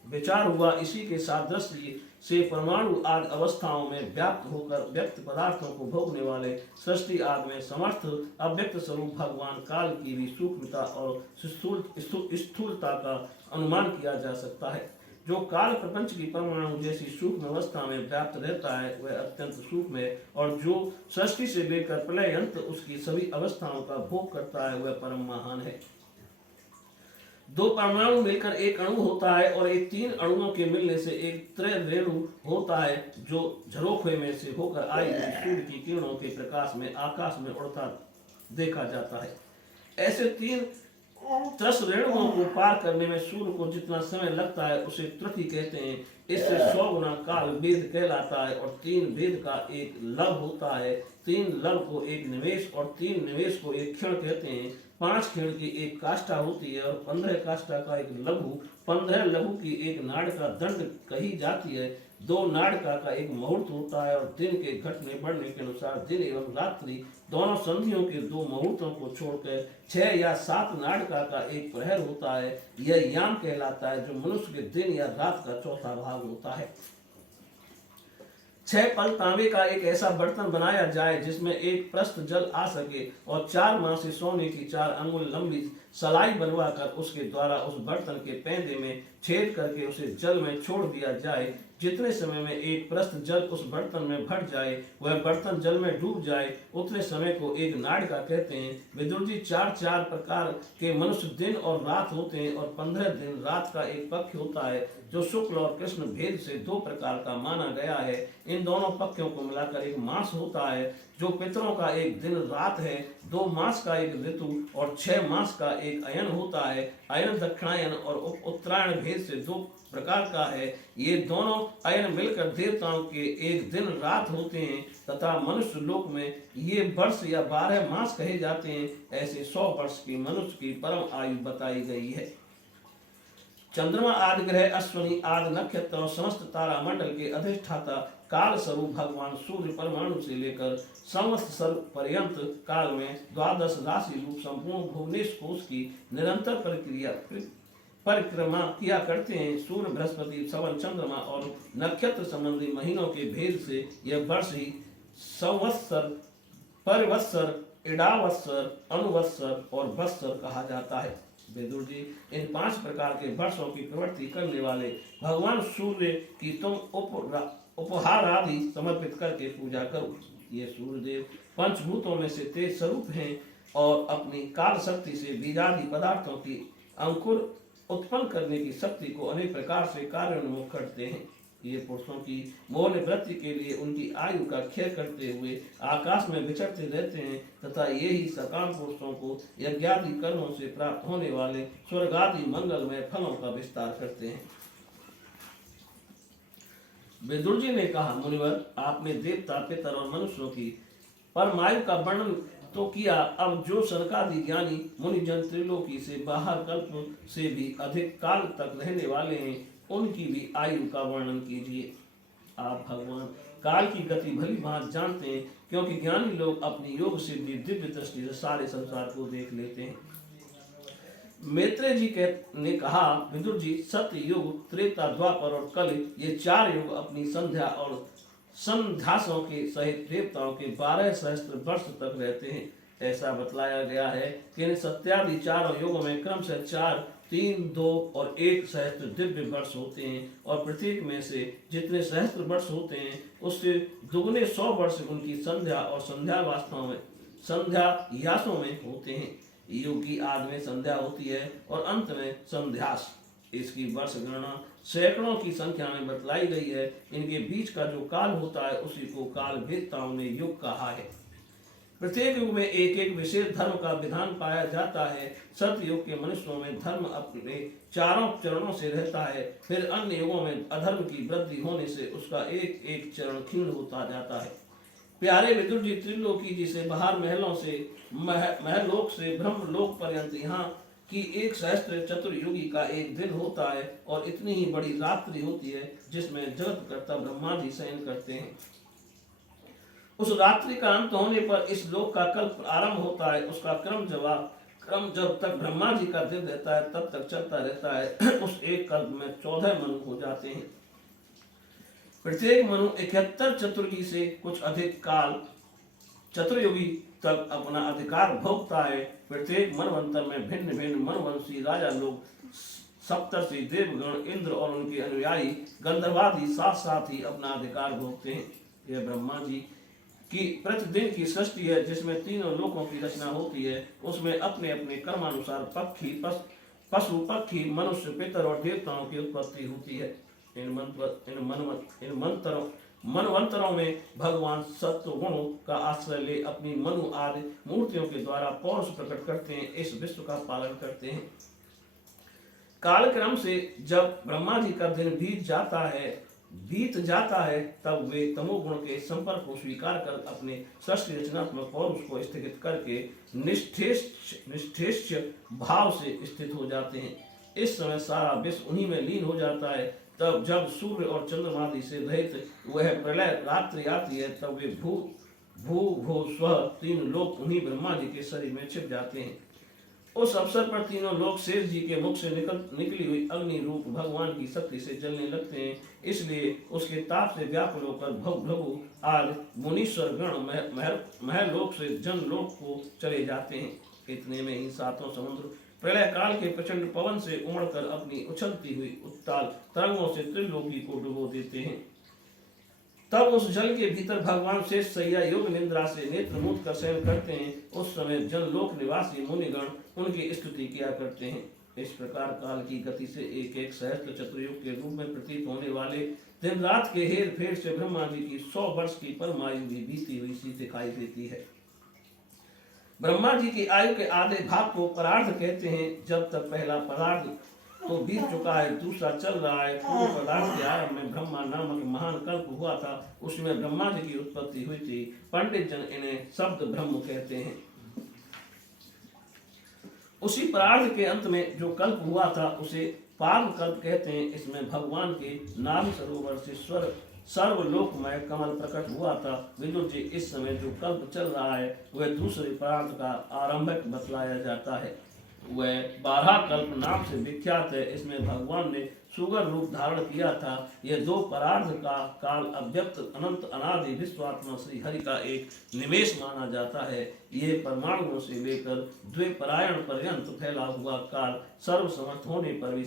विचार हुआ। इसी के सादृश्य से परमाणु आदि अवस्थाओं में व्याप्त होकर व्यक्त पदार्थों को भोगने वाले सृष्टि आदि में समर्थ अव्यक्त स्वरूप भगवान काल की भी सूक्ष्मता और स्थूलता का अनुमान किया जा सकता है। जो काल प्रपंच की परमाणु जैसी सूक्ष्म अवस्था में व्याप्त रहता है वह अत्यंत सूक्ष्म है, और जो सृष्टि से लेकर प्रलय अंत उसकी सभी अवस्थाओं का भोग करता है वह परम महान है। दो परमाणु मिलकर एक अणु होता है, और एक तीन अणुओं के मिलने से एक त्रिरेणु होता है, जो झरोखे में से होकर आई हुई सूर्य की किरणों के प्रकाश में आकाश में उड़ता देखा जाता है। ऐसे तीन 10 रेणुओं को पार करने में सूर्य को जितना समय लगता है उसे त्रुटि कहते हैं। इससे 100 गुना काल वेद कहलाता है, और 3 वेद का एक लब होता है, 3 लब को एक निमेष, और 3 निमेष को एक क्षण कहते हैं। 5 क्षण की एक काष्ठा होती है, और 15 काष्ठा का एक लघु, 15 लघु की एक नाड़िका दंड कही जाती है। 2 नाड़िका का एक मुहूर्त होता है, और दिन के घटने बढ़ने के अनुसार दिन एवं रात्रि दोनों संधियों के 2 मुहूर्तों को छोड़कर 6 या 7 नाड़िका का एक प्रहर होता है। यह याम कहलाता है, जो मनुष्य के दिन या रात का चौथा भाग होता है। 6 पल तांबे का एक ऐसा बर्तन बनाया जाए जिसमें एक प्रस्त जल आ सके, और 4 माह से सोने की 4 अंगुल लंबी सलाई बनवाकर उसके द्वारा उस बर्तन के पैंदे में छेद करके उसे जल में छोड़ दिया जाए। जितने समय में एक प्रस्त जल उस बर्तन में भर जाए, वह बर्तन जल में डूब जाए, उतने समय को एक नाड़िका कहते हैं। विदुर जी, 4 प्रकार के मनुष्य दिन और रात होते हैं, और 15 दिन रात का एक पक्ष होता है, जो शुक्ल और कृष्ण भेद से 2 प्रकार का माना गया है। इन दोनों पक्षों को मिलाकर एक मास होता है, जो पितरों का एक दिन रात है। 2 मास का एक ऋतु और 6 मास का एक अयन होता है। अयन दक्षिणायन और उत्तरायण भेद से 2 प्रकार का है। ये दोनों अयन मिलकर देवताओं के एक दिन रात होते हैं, तथा मनुष्य लोक में ये वर्ष या 12 मास कहे जाते हैं। ऐसे 100 वर्ष की मनुष्य की परम आयु बताई गई है। चंद्रमा आदि ग्रह, अश्विनी आदि नक्षत्र और समस्त तारा मंडल के अधिष्ठाता काल स्वरूप भगवान सूर्य परमाणु से लेकर संवत्सर पर्यंत काल में 12 राशि रूप संपूर्ण भुवनेश कोश की निरंतर परिक्रमा किया करते हैं। सूर्य, बृहस्पति, सवन, चंद्रमा और नक्षत्र संबंधी महीनों के भेद से यह वर्ष ही संवत्सर, परिवत्सर, इडावत्सर, अनुवत्सर और वत्सर कहा जाता है। विदुर जी, इन 5 प्रकार के वर्षों की प्रवृत्ति करने वाले भगवान सूर्य की तुम उपहार आदि समर्पित करके पूजा करो। ये सूर्यदेव पंचभूतों में से तेज स्वरूप हैं, और अपनी काल शक्ति से बीजादि पदार्थों की अंकुर उत्पन्न करने की शक्ति को अनेक प्रकार से कार्योन्मुख करते हैं। ये पुरुषों की मौन वृत्ति के लिए उनकी आयु का क्षय करते हुए आकाश में विचरते रहते हैं, तथा ये ही सकाम पुरुषों को यज्ञादि कर्मों से प्राप्त होने वाले स्वर्ग आदि मंगलमय फलों का विस्तार करते हैं। विदुर जी ने कहा, मुनिवर, आपने देवता, पितर और मनुष्यों की परमायु का वर्णन तो किया। अब जो सनकादि ज्ञानी मुनिजन त्रिलोकी से बाहर कल्प से भी अधिक काल तक रहने वाले हैं, उनकी भी आयु का वर्णन कीजिए। आप भगवान काल की गति भली भांति जानते हैं, क्योंकि ज्ञानी लोग अपनी योग सिद्धि दिव्य दृष्टि से सारे संसार को देख लेते हैं। मैत्रेय जी ने कहा, विदुर जी, सत्य युग, त्रेता, द्वापर और कलि, ये 4 युग अपनी संध्या और संध्यासों के सहित देवताओं के 12 सहस्त्र वर्ष तक रहते हैं। ऐसा बतलाया गया है कि इन सत्यादि 4 युगों में क्रमशः 4, 3, 2 और 1 सहस्त्र दिव्य वर्ष होते हैं, और प्रत्येक में से जितने सहस्त्र वर्ष होते हैं उससे दुगने 100 वर्ष उनकी संध्या और संध्यावास्तों में संध्यायासों में होते हैं। युग की आदि में संध्या होती है और अंत में संध्यास। इसकी वर्ष गणना सैकड़ों की संख्या में बतलाई गई है। इनके बीच का जो काल होता है उसी को काल भेदताओं ने युग कहा है। प्रत्येक युग में एक एक विशेष धर्म का विधान पाया जाता है। सतयुग के मनुष्यों में धर्म अपने चारों चरणों से रहता है, फिर अन्य युगों में अधर्म की वृद्धि होने से उसका एक एक चरण क्षीण होता जाता है। प्यारे विदुर जी, त्रिलोकी जी से बाहर महलों से महलोक से ब्रह्मलोक पर्यंत यहाँ की एक सहस्त्र चतुर्युगी का एक दिन होता है और इतनी ही बड़ी रात्रि होती है जिसमें जगत कर्ता ब्रह्मा जी शयन करते हैं। उस रात्रि का अंत होने पर इस लोक का कल्प आरंभ होता है। उसका क्रम जब तक ब्रह्मा जी का दिन रहता है तब तक चलता रहता है। उस एक कल्प में 14 मनु हो जाते हैं। प्रत्येक मनु 71 चतुर्युगी से कुछ अधिक काल चतुर्युगी तक अपना अधिकार भोगता है। प्रत्येक मनवंतर में भिन्न भिन्न मनवंशी राजा लोग, सप्तर्षि, देवगण, इंद्र और उनके अनुयायी गंधर्वादि साथ साथ ही अपना अधिकार भोगते हैं। यह ब्रह्मा जी की प्रतिदिन की सृष्टि है जिसमें तीनों लोकों की रचना होती है। उसमें अपने अपने कर्मानुसार पक्षी, पशु, पक्षी, मनुष्य, पितर और देवताओं की उत्पत्ति होती है। इन मनवंतरों में भगवान सत्व गुणों का आश्रय ले अपनी मनु आदि मूर्तियों के द्वारा पौरुष प्रकट करते हैं, इस विश्व का पालन करते हैं। कालक्रम से जब ब्रह्मा जी का दिन बीत जाता है तब वे तमोगुण के संपर्क को स्वीकार कर अपने सृष्टि रचनात्मक पौरुष को स्थगित करके निष्ठेष्य भाव से स्थित हो जाते हैं। इस समय सारा विश्व उन्हीं में लीन हो जाता है। तब जब सूर्य और चंद्रमादि से रहित वह प्रलय रात्रि आती है तब वे भू स्व तीन लोक उन्हीं ब्रह्मा जी के शरीर में छिप जाते हैं। उस अवसर पर तीनों लोग शेष जी के मुख से निकली हुई अग्नि रूप भगवान की शक्ति से जलने लगते हैं। इसलिए उसके ताप से व्याकुल होकर भृगु आदि मुनीश्वर गण महलोक से जनलोक को चले जाते हैं। इतने में ही सातों समुद्र प्रलय काल के प्रचंड पवन से उमड़कर अपनी उछलती हुई उत्ताल तरंगों से त्रिलोकी को डुबो देते हैं। तब उस जल के भीतर भगवान शेष सैया योग निंद्रा से नेत्र मूत कर शयन करते हैं। उस समय जनलोक निवासी मुनिगण उनकी स्तुति किया करते हैं। इस प्रकार काल की गति से एक एक सहस्त्र चतुर्युग के रूप में प्रतीत होने वाले दिन रात के हेर फेर से ब्रह्मा जी की 100 वर्ष की परमायु भी बीती हुई सी दिखाई देती है। ब्रह्मा जी की आयु के आधे भाग को परार्ध कहते हैं। जब तक पहला परार्ध तो बीत चुका है, दूसरा चल रहा है। पूर्व पदार्थ के आरंभ में ब्रह्मा नामक महान कल्प हुआ था, उसमें ब्रह्मा जी की उत्पत्ति हुई थी। पंडित जन इन्हें शब्द ब्रह्म कहते हैं। उसी परार्ध के अंत में जो कल्प हुआ था उसे पार्व कल्प कहते हैं। इसमें भगवान के नाभि सरोवर से सर्वलोकमय कमल प्रकट हुआ था। विदुर जी, इस समय जो कल्प चल रहा है वह दूसरे परार्ध का आरंभक बतलाया जाता है। वह 12 कल्प नाम से विख्यात है। इसमें भगवान ने सुगर रूप धारण किया था। यह 2 परार्ध का काल अव्यक्त अनंत अनादि विश्वात्मा श्री हरि का एक निमेष माना जाता है। ये परमाणुओं से लेकर द्विपरायण पर्यंत फैला हुआ काल सर्वसमर्थ होने पर भी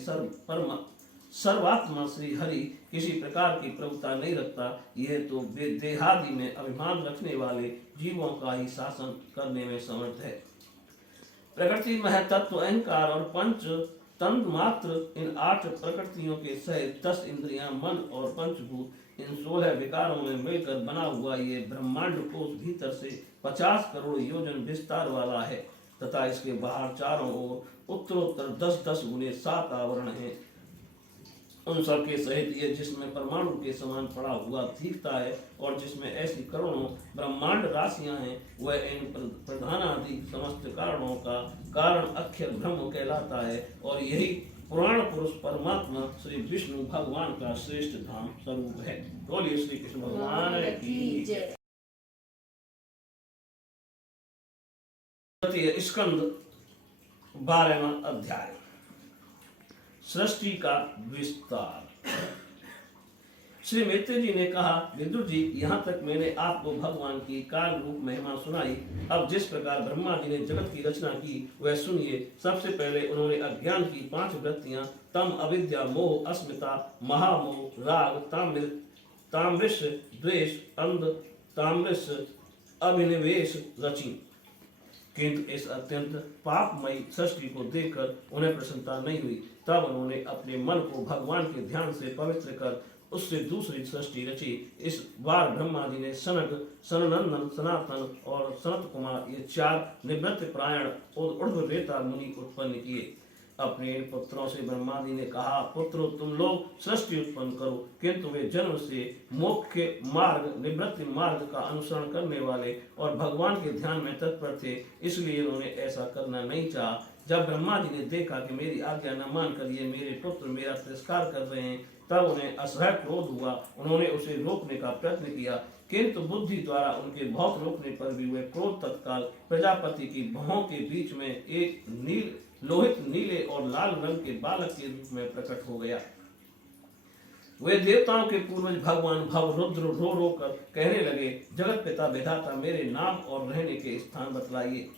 सर्वात्मा श्री हरि किसी प्रकार की प्रभुता नहीं रखता। यह तो देहादि में अभिमान रखने वाले जीवों का ही शासन करने में समर्थ है। प्रकृति, महतत्व, अहंकार और पंच तंत्र मात्र इन 8 प्रकृतियों के सहित 10 इंद्रियां, मन और पंचभूत इन 16 विकारों में मिलकर बना हुआ ये ब्रह्मांड कोश भीतर से 50 करोड़ योजन विस्तार वाला है तथा इसके बाहर चारों ओर उत्तरोत्तर 10-10 गुने 7 आवरण हैं। उन सब के सहित ये जिसमें परमाणु के समान पड़ा हुआ दिखता है और जिसमें ऐसी करोड़ों ब्रह्मांड राशियां हैं, वह इन प्रधानादि समस्त कारणों का कारण अक्षर ब्रह्म कहलाता है। और यही पुराण पुरुष परमात्मा श्री विष्णु भगवान का श्रेष्ठ धाम स्वरूप है। बोलिए श्री कृष्ण भगवान की जय। स्कंद 12वां अध्याय, सृष्टि का विस्तार। श्री मैत्रेय जी ने कहा, विदुर जी, यहाँ तक मैंने आपको भगवान की काल रूप महिमा सुनाई। अब जिस प्रकार ब्रह्मा जी ने जगत की रचना की वह सुनिए। सबसे पहले उन्होंने अज्ञान की 5 वृत्तियां तम, अविद्या, मोह, अस्मिता, महामोह, राग, तामृष, द्वेष, अंध, तामृष, अभिनिवेश रची। किंतु इस अत्यंत पापमयी सृष्टि को देखकर उन्हें प्रसन्नता नहीं हुई। तब उन्होंने अपने मन को भगवान के ध्यान से पवित्र कर उससे दूसरी सृष्टि रची। इस बार ब्रह्मा जी ने सनक, सननंदन, सनातन और सनत कुमार ये 4 निवृत्त प्रायण और ऊर्ध्वरेता मुनि उत्पन्न किए। अपने इन पुत्रों से ब्रह्मा जी ने कहा, पुत्रों तुम लोग सृष्टि उत्पन्न करो, किंतु वे जन्म से मोक्ष मार्ग, निवृत्ति मार्ग का अनुसरण करने वाले और भगवान के ध्यान में तत्पर थे, इसलिए उन्होंने ऐसा करना नहीं चाहा। जब ब्रह्मा जी ने देखा कि मेरी आज्ञा न मानकर ये मेरे पुत्र मेरा तिरस्कार कर रहे हैं, तब उन्हें असह्य क्रोध हुआ। उन्होंने उसे रोकने का प्रयत्न किया, किंतु बुद्धि द्वारा उनके बहुत रोकने पर भी वे क्रोध तत्काल प्रजापति की भौहों के बीच में एक लोहित नीले और लाल रंग के बालक के रूप में प्रकट हो गया। वे देवताओं के पूर्वज भगवान भव रुद्र रो रो कर कहने लगे, जगत पिता विधाता मेरे नाम और रहने के स्थान बतलाइए।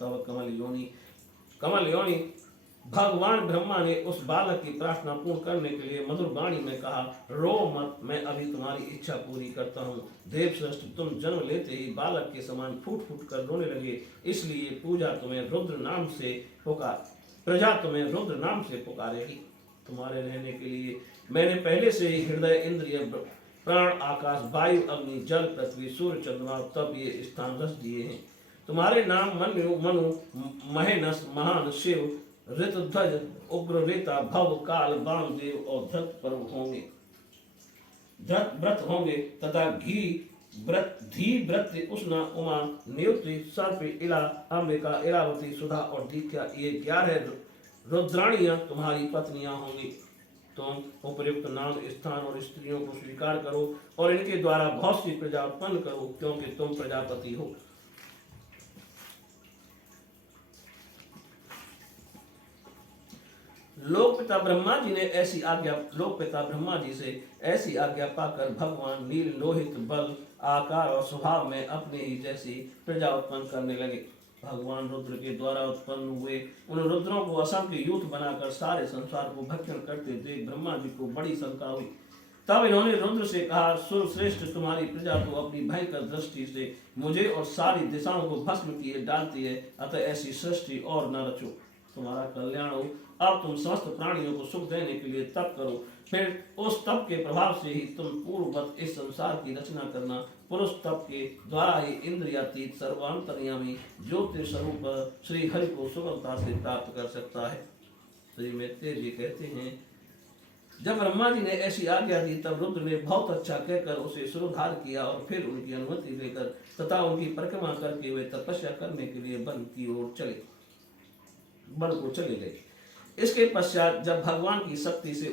तब कमल योनि भगवान ब्रह्मा ने उस बालक की प्रार्थना पूर्ण करने के लिए मधुर वाणी में कहा, रो मत, मैं अभी तुम्हारी इच्छा पूरी करता हूँ। देवश्रेष्ठ, तुम जन्म लेते ही बालक के समान फूट फूट कर रोने लगे, इसलिए प्रजा तुम्हें रुद्र नाम से पुकारेगी। तुम्हारे रहने के लिए मैंने पहले से ही हृदय, इंद्रिय, प्राण, आकाश, वायु, अग्नि, जल, पृथ्वी, सूर्य, चंद्रमा तब ये स्थान रच दिए हैं। तुम्हारे नाम मनु, महेनस, महान, शिव, ऋतध्वज, उग्रवेता, भव, काल, वामदेव और व्रत होंगे तथा धी, व्रत, उष्णा, उमा, नियुक्ति, सर्प, इला, अंबिका, इरावती, सुधा और दीक्षा, ये 11 रुद्राणियां तुम्हारी पत्नियां होंगी। तुम उपयुक्त नाम, स्थान और स्त्रियों को स्वीकार करो और इनके द्वारा बहुत सी प्रजा उत्पन्न करो, क्योंकि तुम प्रजापति हो। लोकपिता ब्रह्मा जी से ऐसी आज्ञा पाकर भगवान नील लोहित बल, आकार और स्वभाव में अपने ही जैसी प्रजा उत्पन्न करने लगे। भगवान रुद्र के द्वारा उत्पन्न हुए उन रुद्रों को असंख्य यूथ बनाकर सारे संसार को भक्षण करते देख ब्रह्मा जी को बड़ी शंका हुई। तब इन्होंने रुद्र से कहा, सुरश्रेष्ठ, तुम्हारी प्रजा तो अपनी भयंकर दृष्टि से मुझे और सारी दिशाओं को भस्म किए डालती है, अतः ऐसी सृष्टि और न रचो, तुम्हारा कल्याण हो। अब तुम समस्त प्राणियों को सुख देने के लिए तप करो, फिर उस तप के प्रभाव से ही तुम पूर्ववत इस संसार की रचना करना। पुरुष तप के द्वारा ही इंद्रियातीत सर्वांतर्यामी ज्योति स्वरूप श्री हरि को सुगमता से प्राप्त कर सकता है। श्री मैत्रेय जी कहते हैं, जब ब्रह्मा जी ने ऐसी आज्ञा दी तब रुद्र ने बहुत अच्छा कहकर उसे सुरधार किया और फिर उनकी अनुमति लेकर तथा उनकी परिक्रमा करके वे तपस्या करने के लिए वन की ओर चले गए। इसके पश्चात जब भगवान की शक्ति से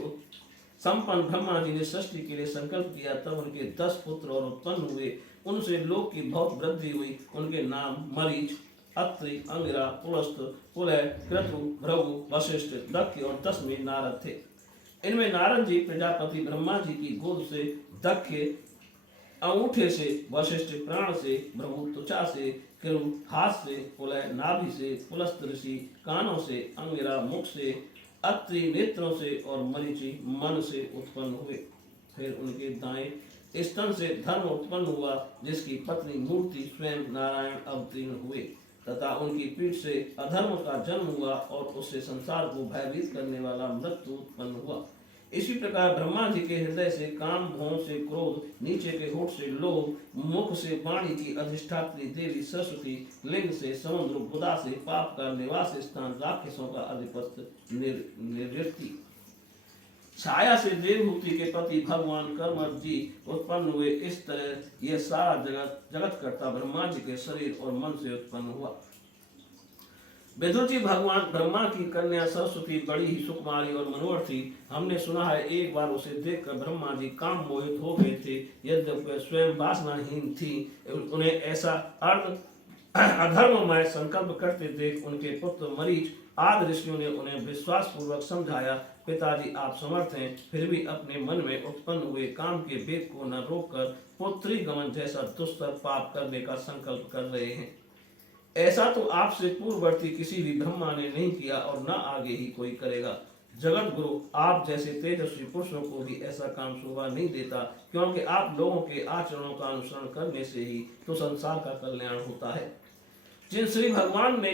संपन्न ब्रह्मा जी ने सृष्टि के लिए संकल्प किया, तब उनके 10 पुत्र और उत्पन्न हुए। उनसे लोक की बहुत वृद्धि हुई। उनके नाम मरीच, अत्रि, अंगिरा, पुलस्त, पुलह, क्रतु, भृगु, वशिष्ठ, दक्ष और 10वें नारद थे। इनमें नारद जी प्रजापति ब्रह्मा जी की गोद से, दक्ष अंगूठे से, वशिष्ठ प्राण से, भृगु त्वचा से, किरु हाथ से, पुलह नाभि से, पुलस्त ऋषि कानों से, अंगिरा मुख से, अत्रि नेत्रों से और मरीचि मन से उत्पन्न हुए। फिर उनके दाएं स्तन से धर्म उत्पन्न हुआ, जिसकी पत्नी मूर्ति स्वयं नारायण अवतीर्ण हुए, तथा उनकी पीठ से अधर्म का जन्म हुआ और उससे संसार को भयभीत करने वाला मृत्यु उत्पन्न हुआ। इसी प्रकार ब्रह्मा जी के हृदय से काम, भौं से क्रोध, नीचे के होठ से लोभ, मुख से वाणी की अधिष्ठात्री देवी सरस्वती, लिंग से समुद्र, गुदा से पाप का निवास स्थान, राक्षसों का अधिपत्य निवृत्ति, छाया से देवहूति के पति भगवान कर्मठ जी उत्पन्न हुए। इस तरह यह सारा जगत कर्ता ब्रह्मा जी के शरीर और मन से उत्पन्न हुआ। विदुर जी, भगवान ब्रह्मा की कन्या सरस्वती बड़ी ही सुकुमारी और मनोहर थी। हमने सुना है एक बार उसे देखकर ब्रह्मा जी काम मोहित हो गए थे। यद्यपि वे स्वयं वासनाहीन थी, उन्हें ऐसा अधर्ममय संकल्प करते देख उनके पुत्र मरीच आदि ऋषियों ने उन्हें विश्वास पूर्वक समझाया, पिताजी आप समर्थ हैं, फिर भी अपने मन में उत्पन्न हुए काम के वेग को न रोककर पुत्री गमन जैसा दुस्तर पाप करने का संकल्प कर रहे हैं। ऐसा तो आपसे पूर्ववर्ती किसी भी ब्रह्मा ने नहीं किया और न आगे ही कोई करेगा। जगत गुरु, आप जैसे तेजस्वी पुरुषों को भी ऐसा काम शोभा नहीं देता, क्योंकि आप लोगों के आचरणों का अनुसरण करने से ही तो संसार का कल्याण होता है। जिन श्री भगवान ने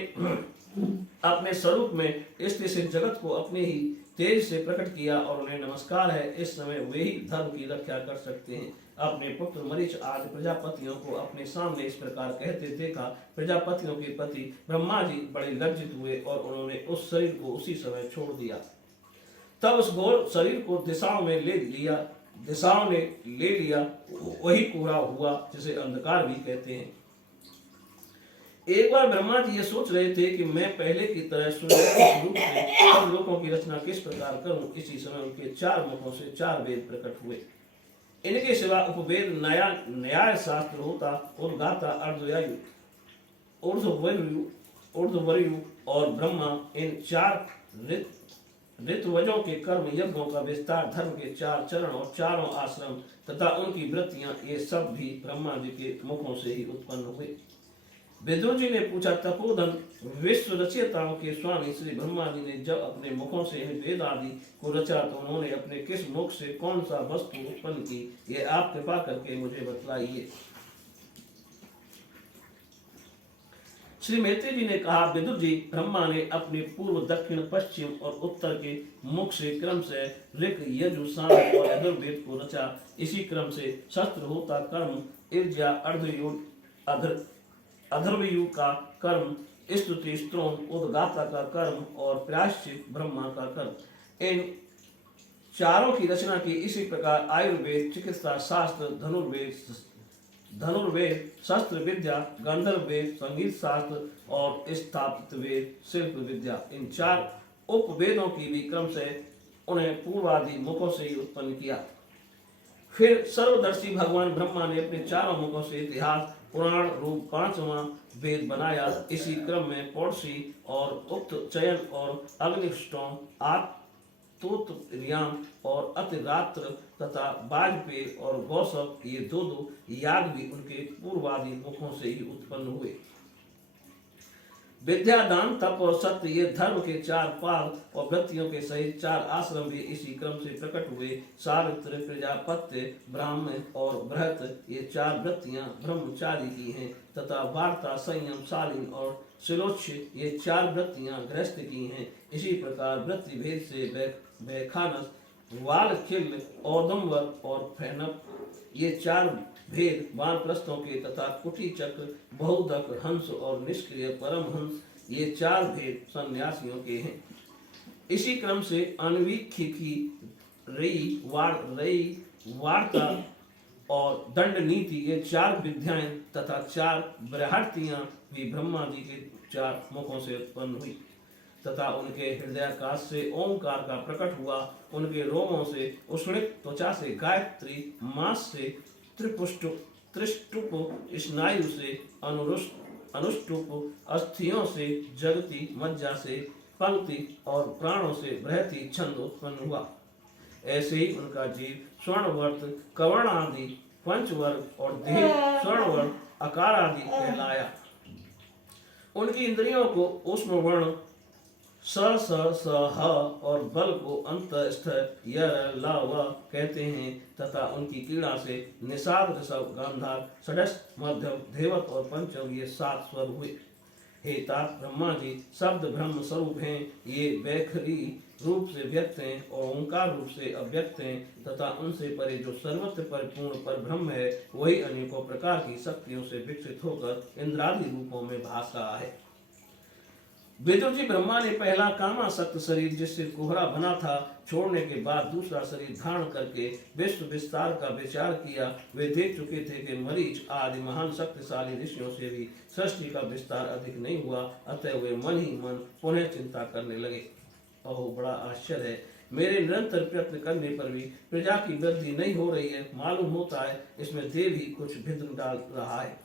अपने स्वरूप में स्थित जगत को अपने ही तेज से प्रकट किया और उन्हें नमस्कार है। इस समय वे ही धर्म की रक्षा कर सकते हैं। अपने पुत्र मरीच आदि प्रजापतियों को अपने सामने इस प्रकार कहते देखा। प्रजापतियों के पति ब्रह्मा जी बड़े लज्जित हुए और उन्होंने उस शरीर को उसी समय छोड़ दिया। तब उस घोर शरीर को दिशाओं ने ले लिया। वही कोहरा हुआ जिसे अंधकार भी कहते हैं। एक बार ब्रह्मा जी ये सोच रहे थे कि मैं पहले की तरह सुनिश्चित रूप से सब लोगों की रचना किस प्रकार करूं। इसी समय उनके 4 मुखों से 4 वेद प्रकट हुए। इनके सिवा उपवेद न्याय शास्त्र होता, उद्गाता, अर्धवायु, ऊर्ध्ववर्यु और ब्रह्मा, इन 4 ऋतुवजों के कर्म, यज्ञों का विस्तार, धर्म के 4 चरण और 4 आश्रम तथा उनकी वृत्तियां, ये सब भी ब्रह्मा जी के मुखों से ही उत्पन्न हुए। विदुर जी ने पूछा, तपोधन विश्व रचयिताओं के स्वामी श्री ब्रह्मा जी ने जब अपने मुखों से इन वेद आदि को रचा तो उन्होंने अपने किस मुख से कौन सा वस्तु उत्पन्न की, ये आप कृपा करके मुझे बतलाइए। श्री मैत्री जी ने कहा, विदुर जी, ब्रह्मा ने अपने पूर्व, दक्षिण, पश्चिम और उत्तर के मुख से क्रम से ऋक, यजु, साम और यजुर्वेद को रचा। इसी क्रम से शस्त्र होता कर्म, ईर्जा, अधर्वयु का कर्म, स्तुति, स्तोम, उद्गाता का कर्म और प्रायश्चित ब्रह्मा का कर्म, इन 4 की रचना की। इसी प्रकार आयुर्वेद, चिकित्सा शास्त्र, धनुर्वेद, शस्त्र विद्या, गंधर्व वेद, संगीत शास्त्र और स्थापित वेद, शिल्प विद्या, इन 4 उपवेदों की भी क्रम से उन्हें पूर्वादि मुखों से ही उत्पन्न किया। फिर सर्वदर्शी भगवान ब्रह्मा ने अपने 4 मुखों से इतिहास, पुराण रूप 5वां वेद बनाया। इसी क्रम में पौरुषी और उक्त चयन और अग्निष्टोम, आतोत्रियाम और अतिरात्र तथा वाजपेय और गौसव, ये 2 याग भी उनके पूर्वादि मुखों से ही उत्पन्न हुए। विद्या, दान, तप और सत्य, ये धर्म के 4 पाद और वृत्तियों के सहित 4 आश्रम भी इसी क्रम से प्रकट हुए। सावित्र, प्रजापत्य, ब्राह्मण और बृहत, ये 4 वृत्तियां ब्रह्मचारी की हैं तथा वार्ता, संयम, शालीन और शिलोच्छ, ये 4 वृत्तियां गृहस्थ की हैं। इसी प्रकार वृत्ति भेद से वैखानस, वालखिल्य, औदुम्बर और फैनप, ये 4 भेद वानप्रस्थों के तथा कुटी चक्र, बहुदक, हंस और निष्क्रिय परमहंस, ये 4 भेद सन्यासियों के हैं। इसी क्रम से अनवीक्षिकी, रई, वार्ता और दंड नीति, ये 4 विद्याएं तथा 4 बृहर्तियां भी ब्रह्मा जी के 4 मुखों से उत्पन्न हुई तथा उनके हृदयाकाश से ओंकार का प्रकट हुआ। उनके रोमों से उष्णित, त्वचा से गायत्री, मांस से त्रिष्टुप, स्नायु से अनुष्टुप, अस्थियों से जगति, मज्जा से पंक्ति और प्राणों से बृहति छंद उत्पन्न हुआ। ऐसे ही उनका जीव स्वर्णवर्त, कवर्ण आदि पंचवर्ग और देह स्वर्णवर्ण, आकार आदि कहलाया। उनकी इंद्रियों को ऊष्म वर्ण स ह और बल को अंतस्थ य ल व कहते हैं तथा उनकी क्रीड़ा से निषाद, ऋषभ, गांधार, षडश, मध्यम, धेवत और पंचम, ये 7 स्वर हुए। हे तात, ब्रह्मा जी शब्द ब्रह्म स्वरूप हैं। ये वैखरी रूप से व्यक्त हैं और ओंकार रूप से अव्यक्त हैं तथा उनसे परे जो सर्वत्र परिपूर्ण पर ब्रह्म है, वही अनेकों प्रकार की शक्तियों से विकसित होकर इंद्रादि रूपों में भास रहा है। विदुर जी, ब्रह्मा ने पहला कामासक्त शरीर जिससे कोहरा बना था छोड़ने के बाद दूसरा शरीर धारण करके विश्व विस्तार का विचार किया। वे देख चुके थे कि मरीच आदि महान शक्तिशाली ऋषियों से भी सृष्टि का विस्तार अधिक नहीं हुआ, अतः वे मन ही मन पुनः चिंता करने लगे। ओह, बड़ा आश्चर्य है, मेरे निरंतर प्रयत्न करने पर भी प्रजा की वृद्धि नहीं हो रही है। मालूम होता है इसमें देव ही कुछ भिन्न डाल रहा है।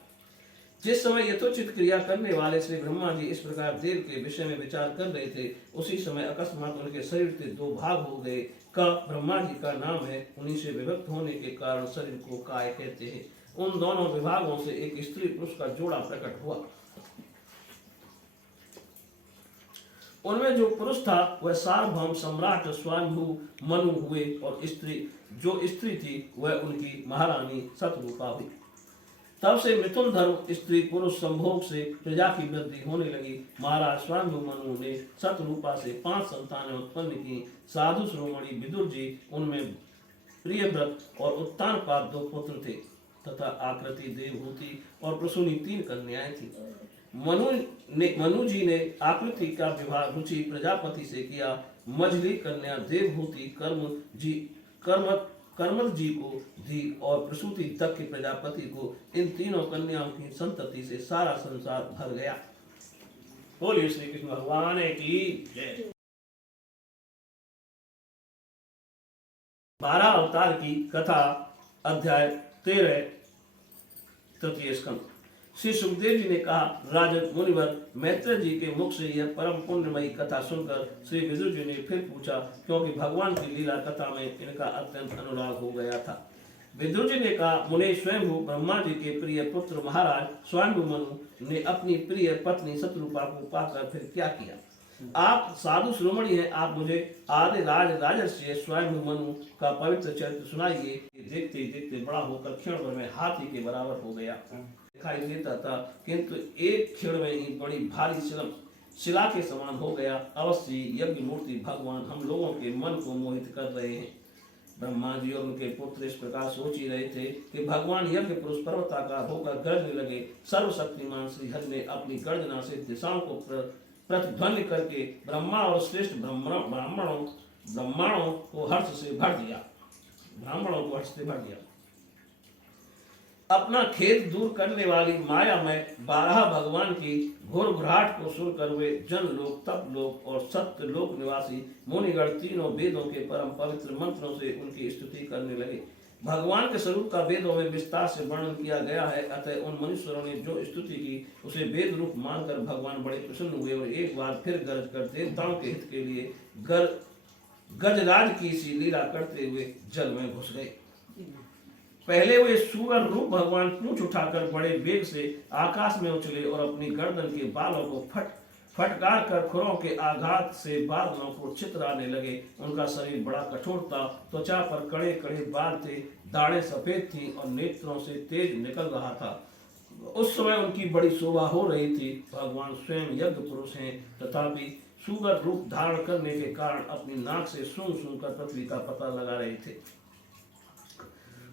जिस समय यथोचित क्रिया करने वाले श्री ब्रह्मा जी इस प्रकार देव के विषय में विचार कर रहे थे, उसी समय अकस्मात उनके शरीर के 2 भाग हो गए। का ब्रह्मा जी का नाम है, उन्हीं से विभक्त होने के कारण शरीर को काय कहते हैं। उन दोनों विभागों से एक स्त्री पुरुष का जोड़ा प्रकट हुआ। उनमें जो पुरुष था वह सार्वभौम सम्राट स्वयंभू मनु हुए और स्त्री थी वह उनकी महारानी सतरूपा हुई। तब से मिथुन धर्म स्त्री पुरुष संभोग से प्रजा की वृद्धि होने लगी। महाराज स्वयं मनु ने सतरूपा से 5 संतानें उत्पन्न की। साधु शिरोमणि विदुर जी उनमें प्रियव्रत और उत्तानपाद 2 पुत्र थे तथा आकृति देवभूति और प्रसूनि 3 कन्याएं थी। मनु जी ने आकृति का विवाह रुचि प्रजापति से किया। मझली कन्या देवभूति कर्मद जी को दी और प्रसूति तक के प्रजापति को। इन तीनों कन्याओं की संतति से सारा संसार भर गया। बोलिए श्री कृष्ण भगवान की जय। 12 अवतार की कथा, अध्याय 13, तृतीय स्कंद। श्री सुखदेव जी ने कहा, राजन मुनिवर, मैत्रेय जी के मुख से यह परम पुण्यमयी कथा सुनकर श्री विदुर जी ने फिर पूछा, क्योंकि भगवान की लीला कथा में इनका अत्यंत अनुराग हो गया था। विदुर जी ने कहा, मुने स्वयंभू ब्रह्मा जी के प्रिय पुत्र महाराज स्वयंभू मनु ने अपनी प्रिय पत्नी शतरूपा को पाकर फिर क्या किया? आप साधु शिरोमणि हैं, आप मुझे आदि राजर्षि स्वयंभू मनु का पवित्र चरित्र सुनाइए। देखते देखते बड़ा होकर क्षण भर में हाथी के बराबर हो गया दिखाई देता था, किंतु एक क्षण में ही बड़ी भारी शिला के समान हो गया। अवश्य यज्ञ मूर्ति भगवान हम लोगों के मन को मोहित कर रहे हैं। ब्रह्मा जी और उनके पुत्र इस प्रकार सोच ही रहे थे कि भगवान यज्ञ पुरुष पर्वताकार होकर गरजने लगे। सर्वशक्तिमान श्री हरि ने अपनी गर्जना से दिशाओं को प्रतिध्वनि करके ब्रह्मा और श्रेष्ठ ब्राह्मणों को हर्ष से भर दिया। अपना खेद दूर करने वाली माया में 12 भगवान की घोर घुराहट को सुनकर वे जन लोक, तप लोक और सत्य लोक निवासी मुनिगण तीनों वेदों के परम पवित्र मंत्रों से उनकी स्तुति करने लगे। भगवान के स्वरूप का वेदों में विस्तार से वर्णन किया गया है, अतः उन मनुष्यों ने जो स्तुति की उसे वेद रूप मानकर भगवान बड़े प्रसन्न हुए और एक बार फिर गरज कर देवताओं के हित के लिए गजराज की सी लीला करते हुए जल में घुस गए। पहले वे सुअर रूप भगवान पूंछ उठाकर बड़े वेग से आकाश में उछले और अपनी गर्दन के बालों को फटकार कर खुरों के आघात से बादलों को छितराने लगे। उनका शरीर बड़ा कठोर था, त्वचा पर कड़े कड़े बाल थे, दाढ़ें सफेद थी और नेत्रों से तेज निकल रहा था। उस समय उनकी बड़ी शोभा हो रही थी। भगवान स्वयं यज्ञ पुरुष हैं, तथापि सुअर रूप धारण करने के कारण अपनी नाक से सूंघ सूंघ कर पृथ्वी का पता लगा रहे थे।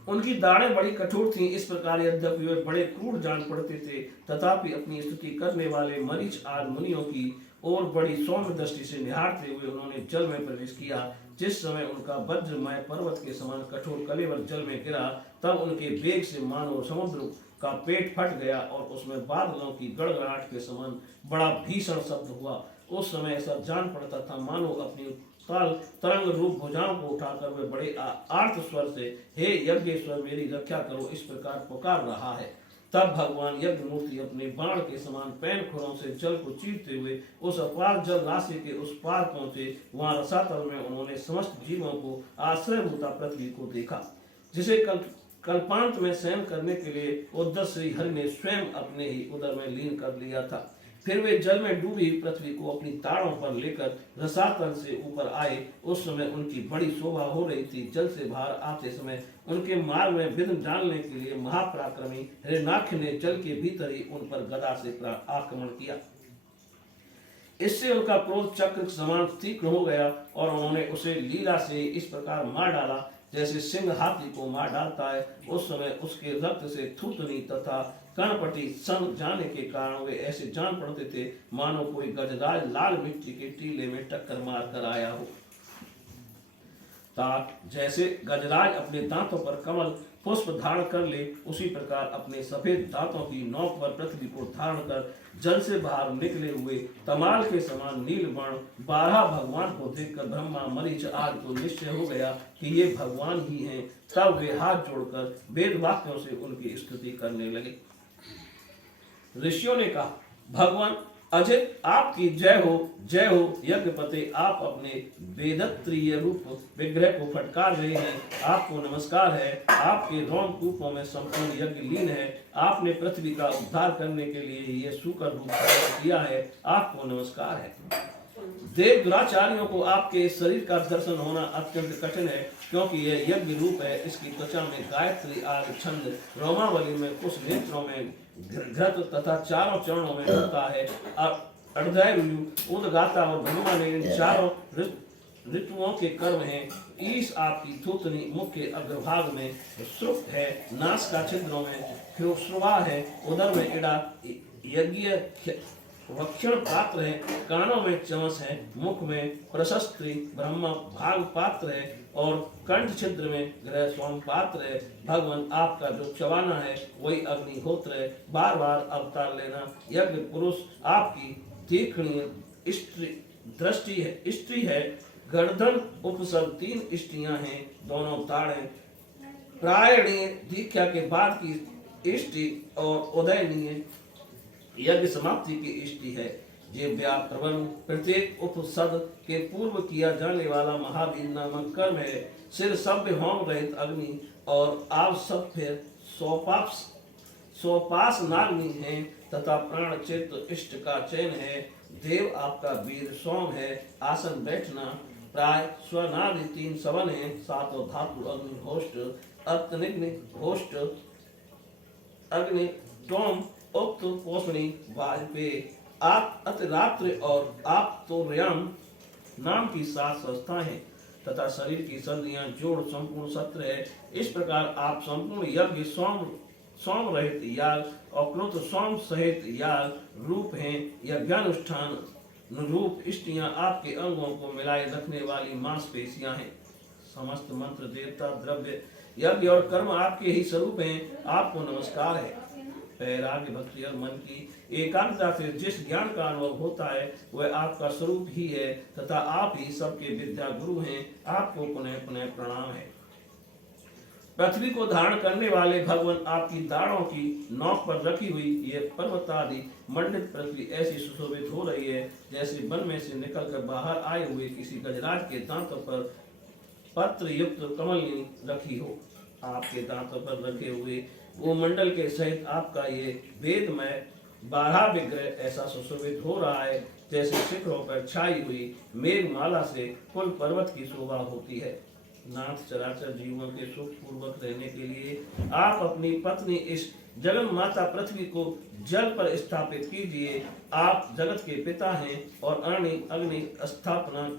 उनकी दाढ़ें बड़ी कठोर थीं। इस प्रकार यद्यपि वे बड़े क्रूर जान पड़ते थे, तथापि अपनी स्तुति करने वाले मरीच आदि मुनियों की ओर बड़ी सौम्य दृष्टि से निहारते हुए उन्होंने जल में प्रवेश किया। जिस समय उनका वज्रमय पर्वत के समान कठोर कलेवर जल में गिरा, तब उनके वेग से मानो समुद्र का पेट फट गया और उसमें बादलों की गड़गड़ाहट के समान बड़ा भीषण शब्द हुआ। उस समय ऐसा जान पड़ता था मानो अपनी तरंग रूप भुजाओं को उठाकर वे बड़े आर्त स्वर से, हे यज्ञेश्वर मेरी रक्षा करो, इस प्रकार पुकार रहा है। तब भगवान यज्ञ मूर्ति अपने बाण के समान पैन खुरों से जल को चीरते हुए उस अपार जल राशि के उस पार पहुंचे। वहां रसातल में उन्होंने समस्त जीवों को आश्रयभूता पृथ्वी को देखा, जिसे कल्पांत में शयन करने के लिए उद्धर श्री हरि ने स्वयं अपने ही उदर में लीन कर लिया था। फिर वे जल में डूबी पृथ्वी को अपनी ताड़ों पर लेकर रसातल से ऊपर आए। उस समय उनकी बड़ी शोभा हो रही थी। जल से बाहर आते समय उनके मार्ग में विघ्न डालने के लिए महापराक्रमी हिरण्याक्ष ने जल के भीतर ही उन पर गदा से आक्रमण किया। इससे उनका क्रोध चक्र समान तीक्ष्ण हो गया और उन्होंने उसे लीला से इस प्रकार मार डाला जैसे सिंह हाथी को मार डालता है। उस समय उसके रक्त से थूथनी तथा कणपटी सन जाने के कारण वे ऐसे जान पड़ते थे मानो कोई गजराज लाल मिट्टी के टीले में टक्कर मार कर आया हो। जैसे गजराज अपने दांतों पर कमल पुष्प धारण कर ले, उसी प्रकार अपने सफेद दांतों की नोक पर पृथ्वी को धारण कर जल से बाहर निकले हुए तमाल के समान नील वर्ण 12 भगवान को देखकर ब्रह्मा मरीच आदि को निश्चय हो गया कि ये भगवान ही हैं। तब वे हाथ जोड़कर वेद वाक्यों से उनकी स्तुति करने लगे। ऋषियों ने कहा, भगवान अजित आपकी जय हो यज्ञपते, आप अपने वेदत्रीय रूप विग्रह को फटकार रहे हैं, आपको नमस्कार है। आपके रोम कूपों में संपूर्ण यज्ञ लीन है। आपने पृथ्वी का उद्धार करने के लिए यह सूकर रूप किया है, आपको नमस्कार है। देव दुराचारियों को आपके शरीर का दर्शन होना अत्यंत कठिन है, क्योंकि यह यज्ञ रूप है। इसकी त्वचा में गायत्री आदि छंद, रोमावली में कुछ, नेत्रों में घृत तथा चारों चरणों में होता है। अर्धय उदगाता और धनुमा ने इन चारों ऋतुओं के कर्म हैं। ईश आपकी थूथनी मुख के अग्रभाग में श्रुप है, नास का छिद्रों में श्रुवा है, उदर में इड़ा यज्ञ वक्षण पात्र है, कानों में चमस है, मुख में प्रशस्त्री ब्रह्म भाग पात्र है और कंठ छिद्र में ग्रह स्वाम पात्र है। भगवान आपका जो चवाना है वही अग्निहोत्र है। बार बार अवतार लेना यज्ञ पुरुष आपकी तीक्ष्ण स्त्री है। गर्दन उपसर्ग 3 स्त्रियां हैं, दोनों ताड़े प्रायणीय दीक्षा के बाद की स्त्री और उदयनीय यज्ञ समाप्ति की इष्टि है। ये व्याप्रवन प्रत्येक उपसद के पूर्व किया जाने वाला महावीर नामक कर्म है। सिर सभ्य होम रहित अग्नि और आप सब फिर सोपास नाग्नि है तथा प्राण चित्त इष्ट का चयन है। देव आपका वीर सोम है। आसन बैठना प्राय स्वनादि 3 सवन है। 7 धातु अग्नि होष्ट अग्नि होष्ट अग्नि टोम उक्त पोषणी वाजपेय आप अतिरात्र और आप तो रयाम नाम की 7 संस्थाएं हैं तथा शरीर की संधियां जोड़ संपूर्ण सत्र है। इस प्रकार आप संपूर्ण यज्ञ सोम रहित याग और क्रोध सोम सहित याग रूप हैं। यज्ञानुष्ठान रूप स्त्रियां आपके अंगों को मिलाए रखने वाली मांसपेशियां हैं। समस्त मंत्र देवता द्रव्य यज्ञ और कर्म आपके ही स्वरूप हैं। आपको नमस्कार है। वैराग्य भक्ति और मन की एकाग्रता से जिस ज्ञान का अनुभव होता है वह आपका स्वरूप ही है तथा आप ही सबके विद्या गुरु हैं। आपको पुनः पुनः प्रणाम है। पृथ्वी को धारण करने वाले भगवान आपकी दाढ़ों की नोक पर रखी हुई ये पर्वतादि मंडित पृथ्वी ऐसी सुशोभित हो रही है जैसे वन में से निकलकर बाहर आए हुए किसी गजराज के दांतों पर पत्र युक्त कमलनी रखी हो। आपके दांतों पर रखे हुए वो मंडल के सहित आपका ये वेदमय 12 विग्रह ऐसा सुशोभित हो रहा है जैसे शिखरों पर छाई हुई मेघमाला से कुल पर्वत की शोभा होती है। नाथ चराचर जीवों के सुख पूर्वक रहने के लिए आप अपनी पत्नी इस जगन माता पृथ्वी को जल पर स्थापित कीजिए। आप जगत के पिता हैं और अग्नि स्थापना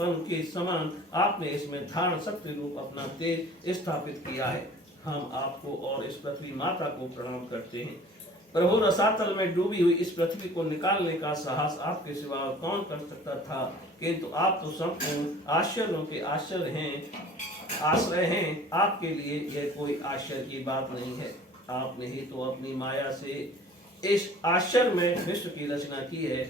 के समान आपने इसमें धारण शक्ति रूप अपना तेज स्थापित किया है। हम आपको और इस पृथ्वी माता को प्रणाम करते हैं। प्रभु रसातल में डूबी हुई इस पृथ्वी को निकालने का साहस आपके सिवा कौन कर सकता था, किंतु आप तो संपूर्ण आश्चर्यों के आश्रय हैं। आपके लिए यह कोई आश्चर्य की बात नहीं है। आपने ही तो अपनी माया से इस आश्चर्य में विश्व की रचना की है।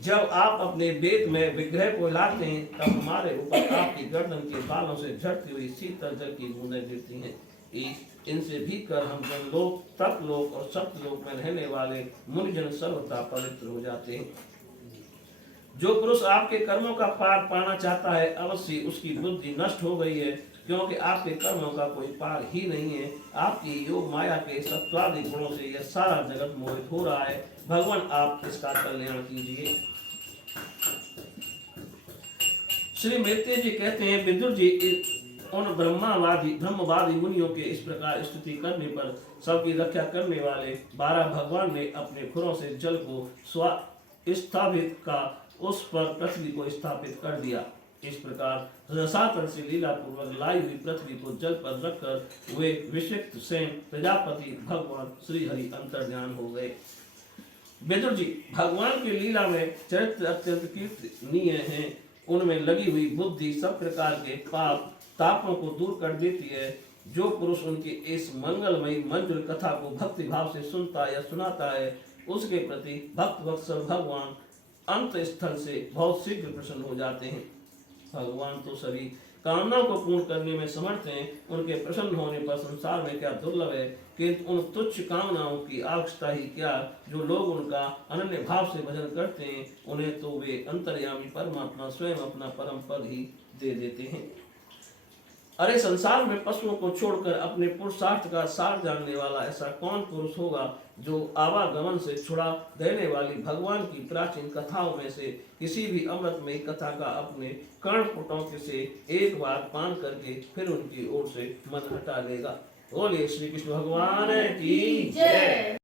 जब आप अपने वेद में विग्रह को हिलाते हैं तब हमारे ऊपर आपकी गर्दन के बालों से झड़ती हुई शीतल जल की बूंदें गिरती हैं। इनसे भी कर हम जनलोक तपलोक और सप्तलोक में रहने वाले मुनिजन सर्वथा पवित्र हो जाते हैं। जो पुरुष आपके कर्मों का पार पाना चाहता है अवश्य उसकी बुद्धि नष्ट हो गई है, क्योंकि आपके कर्मों का कोई पार ही नहीं है। आपकी योग माया के सत्वादि गुणों से यह सारा जगत मोहित हो रहा है। भगवान आप इसका कल्याण कीजिए। श्री मैत्रेय जी कहते हैं, विदुर जी उन ब्रह्मवादी मुनियों के इस प्रकार स्तुति करने पर सबकी रक्षा करने वाले 12 भगवान ने अपने खुरों से जल को स्थापित का उस पर पृथ्वी को स्थापित कर दिया। इस प्रकार रसातल से लीला पूर्वक लाई हुई पृथ्वी को जल पर रखकर वे विशिष्ट सेन प्रजापति भगवान श्री हरि अंतर्ध्यान हो गए। विदुर जी, भगवान की लीला में चरित्र अत्यंत कीर्तनीय है। उनमें लगी हुई बुद्धि सब प्रकार के पाप तापों को दूर कर देती है। जो पुरुष उनकी इस मंगलमयी मंजुल कथा को भक्ति भाव से सुनता या सुनाता है उसके प्रति भक्त वत्सल भगवान अंत स्थल से बहुत शीघ्र प्रसन्न हो जाते हैं। भगवान तो सभी कामनाओं को पूर्ण करने में समर्थ हैं। उनके प्रसन्न होने पर संसार में क्या दुर्लभ है, किंतु उन तुच्छ कामनाओं की आवश्यकता ही क्या। जो लोग उनका अनन्य भाव से भजन करते हैं उन्हें तो वे अंतर्यामी परमात्मा स्वयं अपना परम पद ही दे देते हैं। अरे संसार में पशुओं को छोड़कर अपने पुरुषार्थ का सार जानने वाला ऐसा कौन पुरुष होगा जो आवागमन से छुड़ा देने वाली भगवान की प्राचीन कथाओं में से किसी भी अमृतमयी कथा का अपने कर्णपुटों से एक बार पान करके फिर उनकी ओर से मन हटा लेगा। बोलिए श्री कृष्ण भगवान की जय।